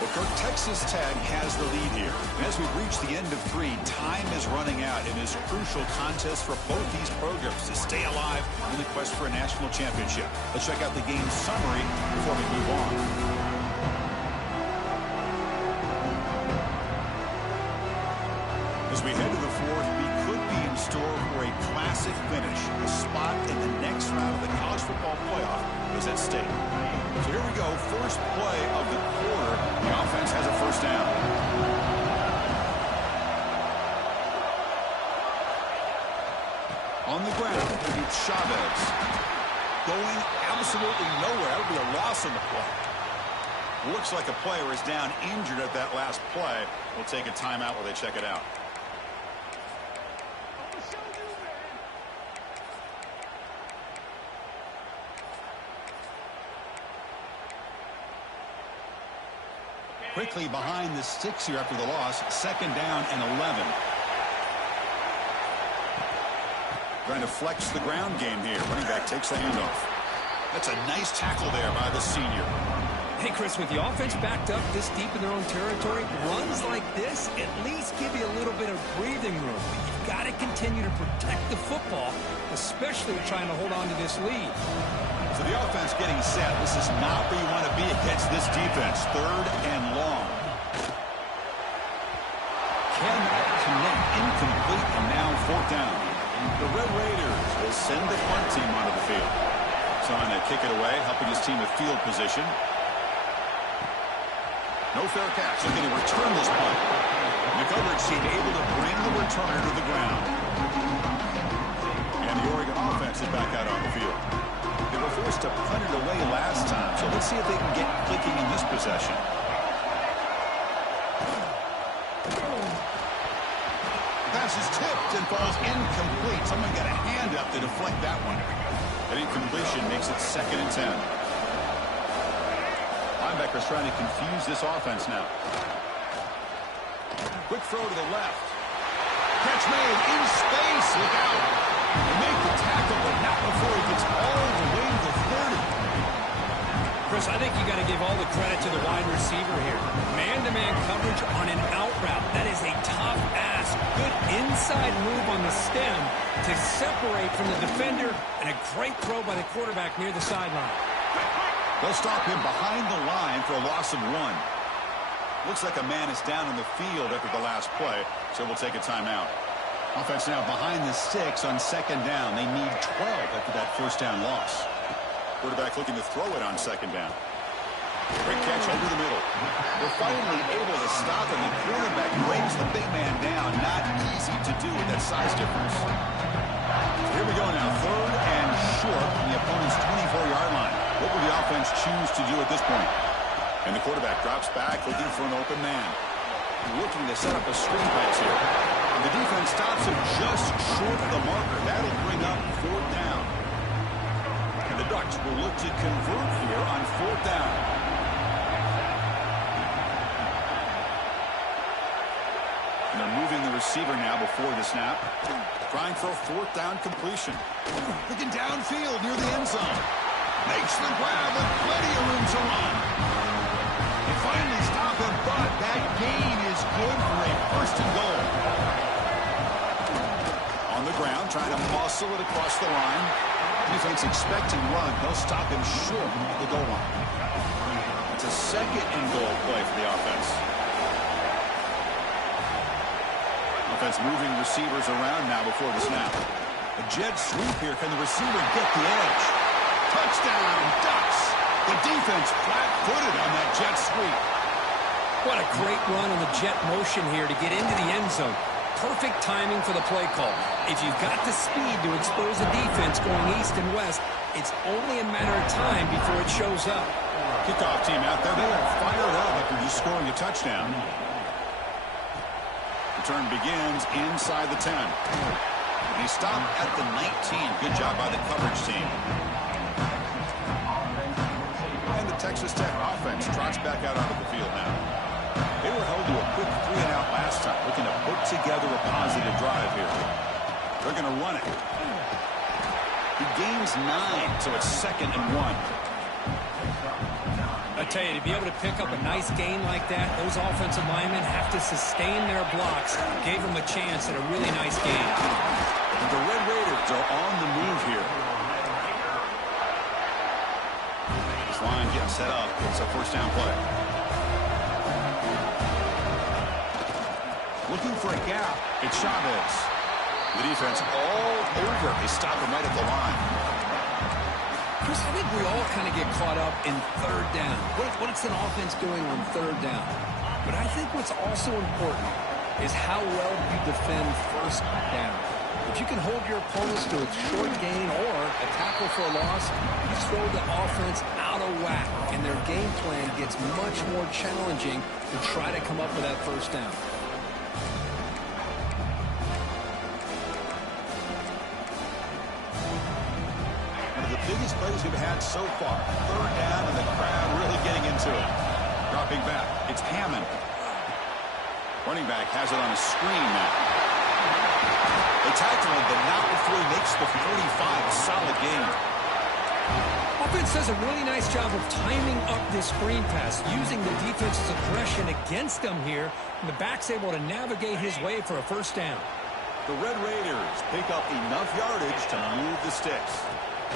Well, Kirk, Texas Tech has the lead here. And as we've reached the end of 3, time is running out in this crucial contest for both these programs to stay alive in the quest for a national championship. Let's check out the game summary before we move on. As we head to the 4th, we could be in store for a classic finish. A spot in the next round of the college football playoff is at stake. So here we go. First play of the quarter. The offense has a first down. On the ground, it's Chavez. Going absolutely nowhere. That would be a loss on the play. Looks like a player is down injured at that last play. We'll take a timeout while they check it out. Quickly behind the sticks here after the loss. 2nd down and 11. Trying to flex the ground game here. Running back takes the handoff. That's a nice tackle there by the senior. Hey, Chris, with the offense backed up this deep in their own territory, runs like this at least give you a little bit of breathing room. But you've got to continue to protect the football, especially trying to hold on to this lead. So the offense getting set. This is not where you want to be against this defense. 3rd and long. Cannot connect. Incomplete. And now 4th down. The Red Raiders will send the punt team onto the field. Trying to kick it away, helping his team with field position. No fair catch. Looking to return this punt. McGovern seemed able to bring the returner to the ground. And the Oregon offense is back out on the field. They were forced to punt it away last time, so let's see if they can get clicking in this possession. Pass is tipped and falls incomplete. Someone got a hand up to deflect that one. That incompletion makes it 2nd and 10. Linebacker's trying to confuse this offense now. Quick throw to the left. Catch made in space. Look out. They make the tackle, but not before he gets all the way to the 30. Chris, I think you got to give all the credit to the wide receiver here. Man-to-man coverage on an out route. That is a tough ask. Good inside move on the stem to separate from the defender, and a great throw by the quarterback near the sideline. They'll stop him behind the line for a loss of 1. Looks like a man is down on the field after the last play, so we'll take a timeout. Offense now behind the sticks on 2nd down. They need 12 after that first down loss. Quarterback looking to throw it on 2nd down. Great catch over the middle. They're finally able to stop him. The quarterback brings the big man down. Not easy to do with that size difference. Here we go now. 3rd and short from the opponent's 24-yard line. What will the offense choose to do at this point? And the quarterback drops back looking for an open man. Looking to set up a screen pass here. And the defense stops him just short of the marker. That'll bring up 4th down. And the Ducks will look to convert here on 4th down. And they're moving the receiver now before the snap. Trying for a 4th down completion. Looking downfield near the end zone. Makes the grab with plenty of room to run. They finally stop him, but that gain is good for a 1st and goal. On the ground, trying to muscle it across the line. Defense expecting run. They'll stop him short of the goal line. It's a 2nd and goal play for the offense. Offense moving receivers around now before the snap. A jet sweep here. Can the receiver get the edge? Touchdown, Ducks. The defense flat-footed on that jet sweep. What a great run on the jet motion here to get into the end zone. perfect timing for the play call. If you've got the speed to expose the defense going east and west, it's only a matter of time before it shows up. Kickoff team out there. They are fired up after just scoring a touchdown. Return begins inside the 10. They stop at the 19. Good job by the coverage team. And the Texas Tech offense trots back out onto the field now. They were held to a quick 3-and-out last time, looking to put together a positive drive here. They're going to run it. He gains 9, so it's 2nd and 1. I tell you, to be able to pick up a nice gain like that, those offensive linemen have to sustain their blocks. Gave them a chance at a really nice gain. The Red Raiders are on the move here. This line gets set up. It's a first down play. Looking for a gap. It's Chavez. The defense all over. They stop him right at the line. Chris, I think we all kind of get caught up in third down. What's an offense doing on third down? But I think what's also important is how well you defend first down. If you can hold your opponents to a short gain or a tackle for a loss, you throw the offense out of whack, and their game plan gets much more challenging to try to come up with that first down. Biggest plays we've had so far. Third down, and the crowd really getting into it. Dropping back. It's Hammond. Running back has it on a screen now. They tackle him, but not before he makes the 45. A solid game. Offense does a really nice job of timing up this screen pass, using the defense's aggression against them here, and the back's able to navigate his way for a first down. The Red Raiders pick up enough yardage to move the sticks.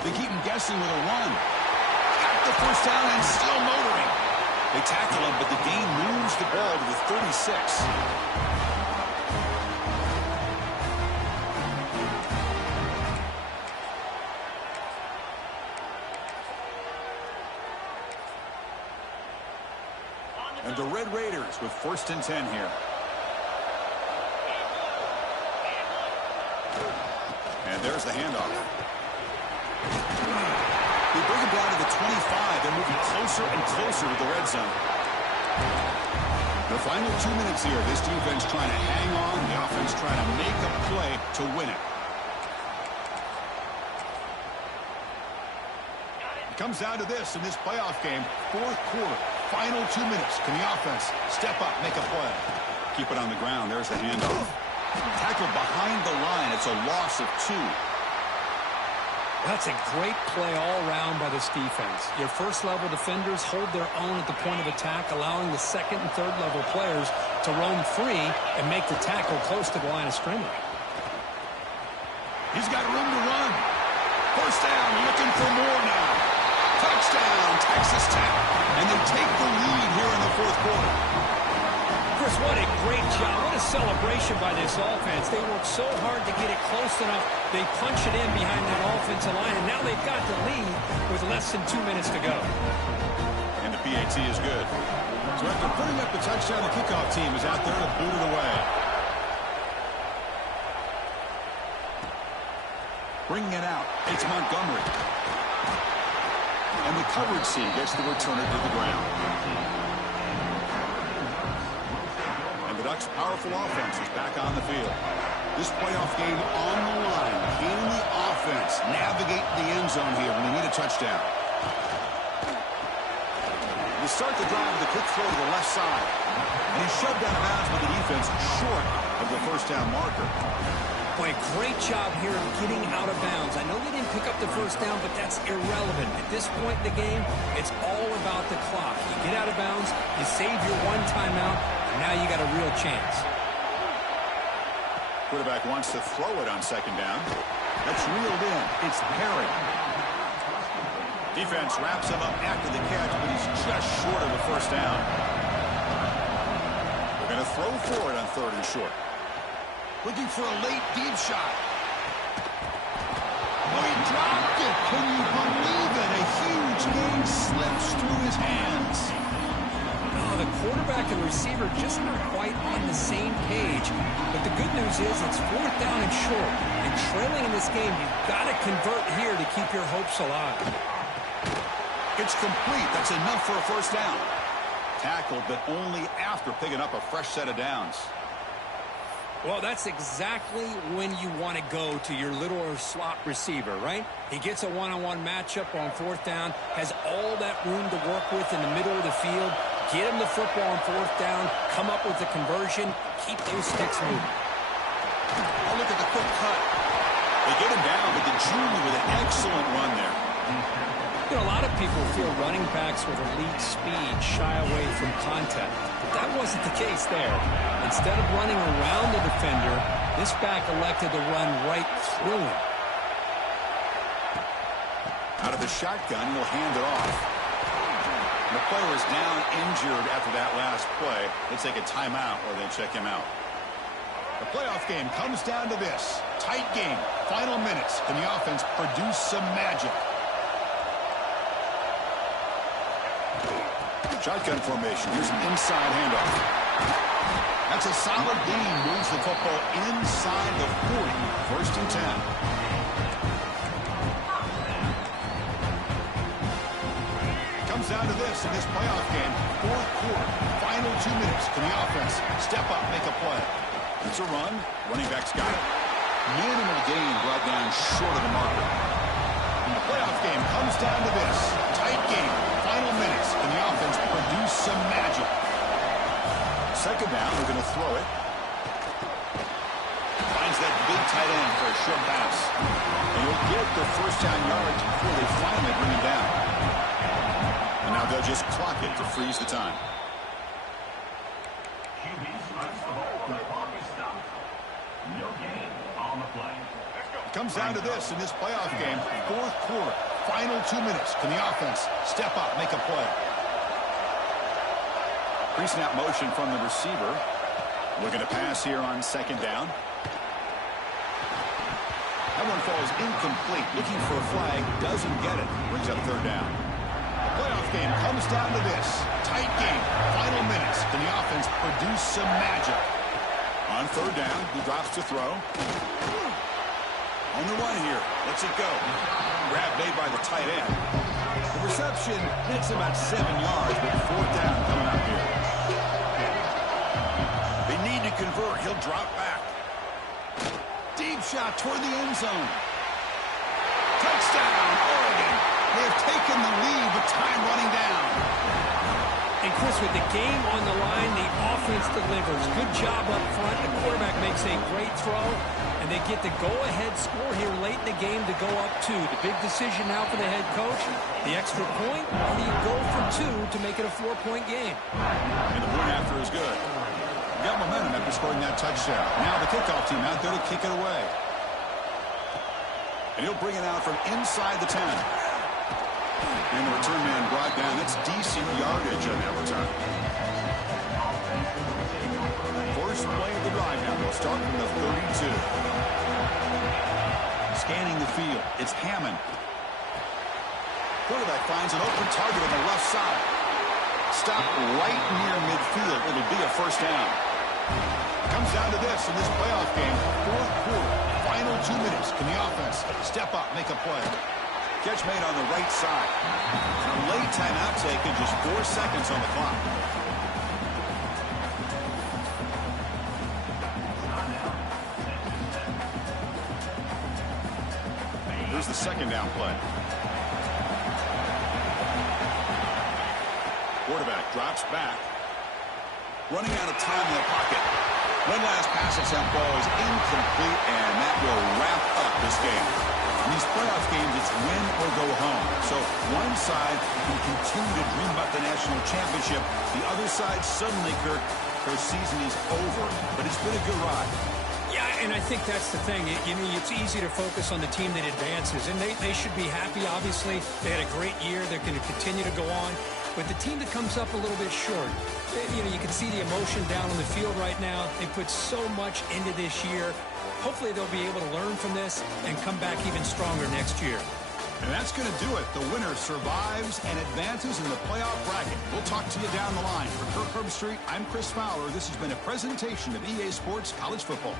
They keep him guessing with a run. Got the first down and still motoring. They tackle him, but the gain moves the ball to the 36. And the Red Raiders with 1st and 10 here. And there's the handoff. They bring him down to the 25. They're moving closer and closer to the red zone. The final 2 minutes here. This defense trying to hang on. The offense trying to make a play to win it. It comes down to this in this playoff game. 4th quarter. Final 2 minutes. Can the offense step up, make a play? Keep it on the ground. There's the handoff. Tackle behind the line. It's a loss of 2. That's a great play all around by this defense. Your first-level defenders hold their own at the point of attack, allowing the second and third-level players to roam free and make the tackle close to the line of scrimmage. He's got room to run. First down, looking for more now. Touchdown, Texas Tech. And they take the lead here in the 4th quarter. Chris, what a great job. What a celebration by this offense. They worked so hard to get it close enough. They punch it in behind that offensive line, and now they've got the lead with less than 2 minutes to go. And the PAT is good. So after putting up the touchdown, the kickoff team is out there to boot it away. Bringing it out, it's Montgomery. And the coverage team gets the returner to the ground. The Ducks' powerful offense is back on the field. This playoff game on the line. Can the offense navigate the end zone here when they need a touchdown? They start the drive with a quick throw to the left side. And he's shoved out of bounds with the defense short of the first down marker. Boy, great job here of getting out of bounds. I know they didn't pick up the first down, but that's irrelevant. At this point in the game, it's all about the clock. You get out of bounds, you save your one timeout, and now you got a real chance. Quarterback wants to throw it on second down. That's reeled in. It's Perry. Defense wraps him up after the catch, but he's just short of the first down. They're going to throw for it on 3rd and short. Looking for a late deep shot. Oh, he dropped it. Can you believe it? A huge gain slips through his hands. Oh, Well, the quarterback and receiver just not quite on the same page. But the good news is it's 4th down and short. And trailing in this game, you've got to convert here to keep your hopes alive. It's complete. That's enough for a first down. Tackled, but only after picking up a fresh set of downs. Well, that's exactly when you want to go to your little slot receiver, right? He gets a one-on-one matchup on 4th down, has all that room to work with in the middle of the field. Get him the football on 4th down, come up with the conversion, keep those sticks moving. Oh, look at the quick cut. They get him down, but the junior with an excellent run there. You know, a lot of people feel running backs with elite speed shy away from contact. But that wasn't the case there. Instead of running around the defender, this back elected to run right through him. Out of the shotgun, he'll hand it off. The player is down injured after that last play. They take a timeout or they check him out. The playoff game comes down to this. Tight game. Final minutes. Can the offense produce some magic? Shotgun formation. Here's an inside handoff. That's a solid gain. Moves the football inside the 40. 1st and 10. Comes down to this in this playoff game. 4th quarter. Final 2 minutes. Can the offense step up, make a play? It's a run. Running back's got it. Minimal gain brought down short of the marker. The playoff game comes down to this. Tight game. Final minutes. Can the offense produce some magic? 2nd down. They're going to throw it. Finds that big tight end for a short pass. And he'll get the 1st down yards before they finally bring him down. And now they'll just clock it to freeze the time. It comes down to this in this playoff game. 4th quarter. Final 2 minutes. Can the offense step up, make a play? Pre-snap motion from the receiver. Looking to pass here on 2nd down. That one falls incomplete. Looking for a flag. Doesn't get it. Brings up 3rd down. The playoff game comes down to this. Tight game. Final minutes. Can the offense produce some magic? On 3rd down, he drops to throw. On the run here. Lets it go. Grab made by the tight end. The reception hits about 7 yards, but 4th down coming up here. They need to convert. He'll drop back. Deep shot toward the end zone. Touchdown, Oregon. They have taken the lead with time running down. And Chris, with the game on the line, the offense delivers. Good job up front. The quarterback makes a great throw, and they get the go-ahead score here late in the game to go up 2. The big decision now for the head coach, the extra point, or do you go for 2 to make it a 4-point game? And the point after is good. Got momentum after scoring that touchdown. Now the kickoff team out there to kick it away. And he'll bring it out from inside the 10. And the return man brought down. That's decent yardage on that return. First play of the drive now. They'll start from the 32. Scanning the field. It's Hammond. Quarterback finds an open target on the left side. Stop right near midfield. It'll be a 1st down. Comes down to this in this playoff game. 4th quarter. Final 2 minutes. Can the offense step up, make a play? Catch made on the right side. And a late timeout taken, just 4 seconds on the clock. Here's the 2nd down play. Quarterback drops back. Running out of time in the pocket. One last pass at tempo is incomplete, and that will wrap up this game. In these playoff games, it's win or go home. So one side can continue to dream about the national championship. The other side suddenly, Kirk, their season is over. But it's been a good ride. Yeah, and I think that's the thing. It's easy to focus on the team that advances, and they should be happy, obviously. They had a great year. They're going to continue to go on. But the team that comes up a little bit short, you can see the emotion down on the field right now. They put so much into this year. Hopefully they'll be able to learn from this and come back even stronger next year. And that's going to do it. The winner survives and advances in the playoff bracket. We'll talk to you down the line. For Kirk Herbstreit, I'm Chris Fowler. This has been a presentation of EA Sports College Football.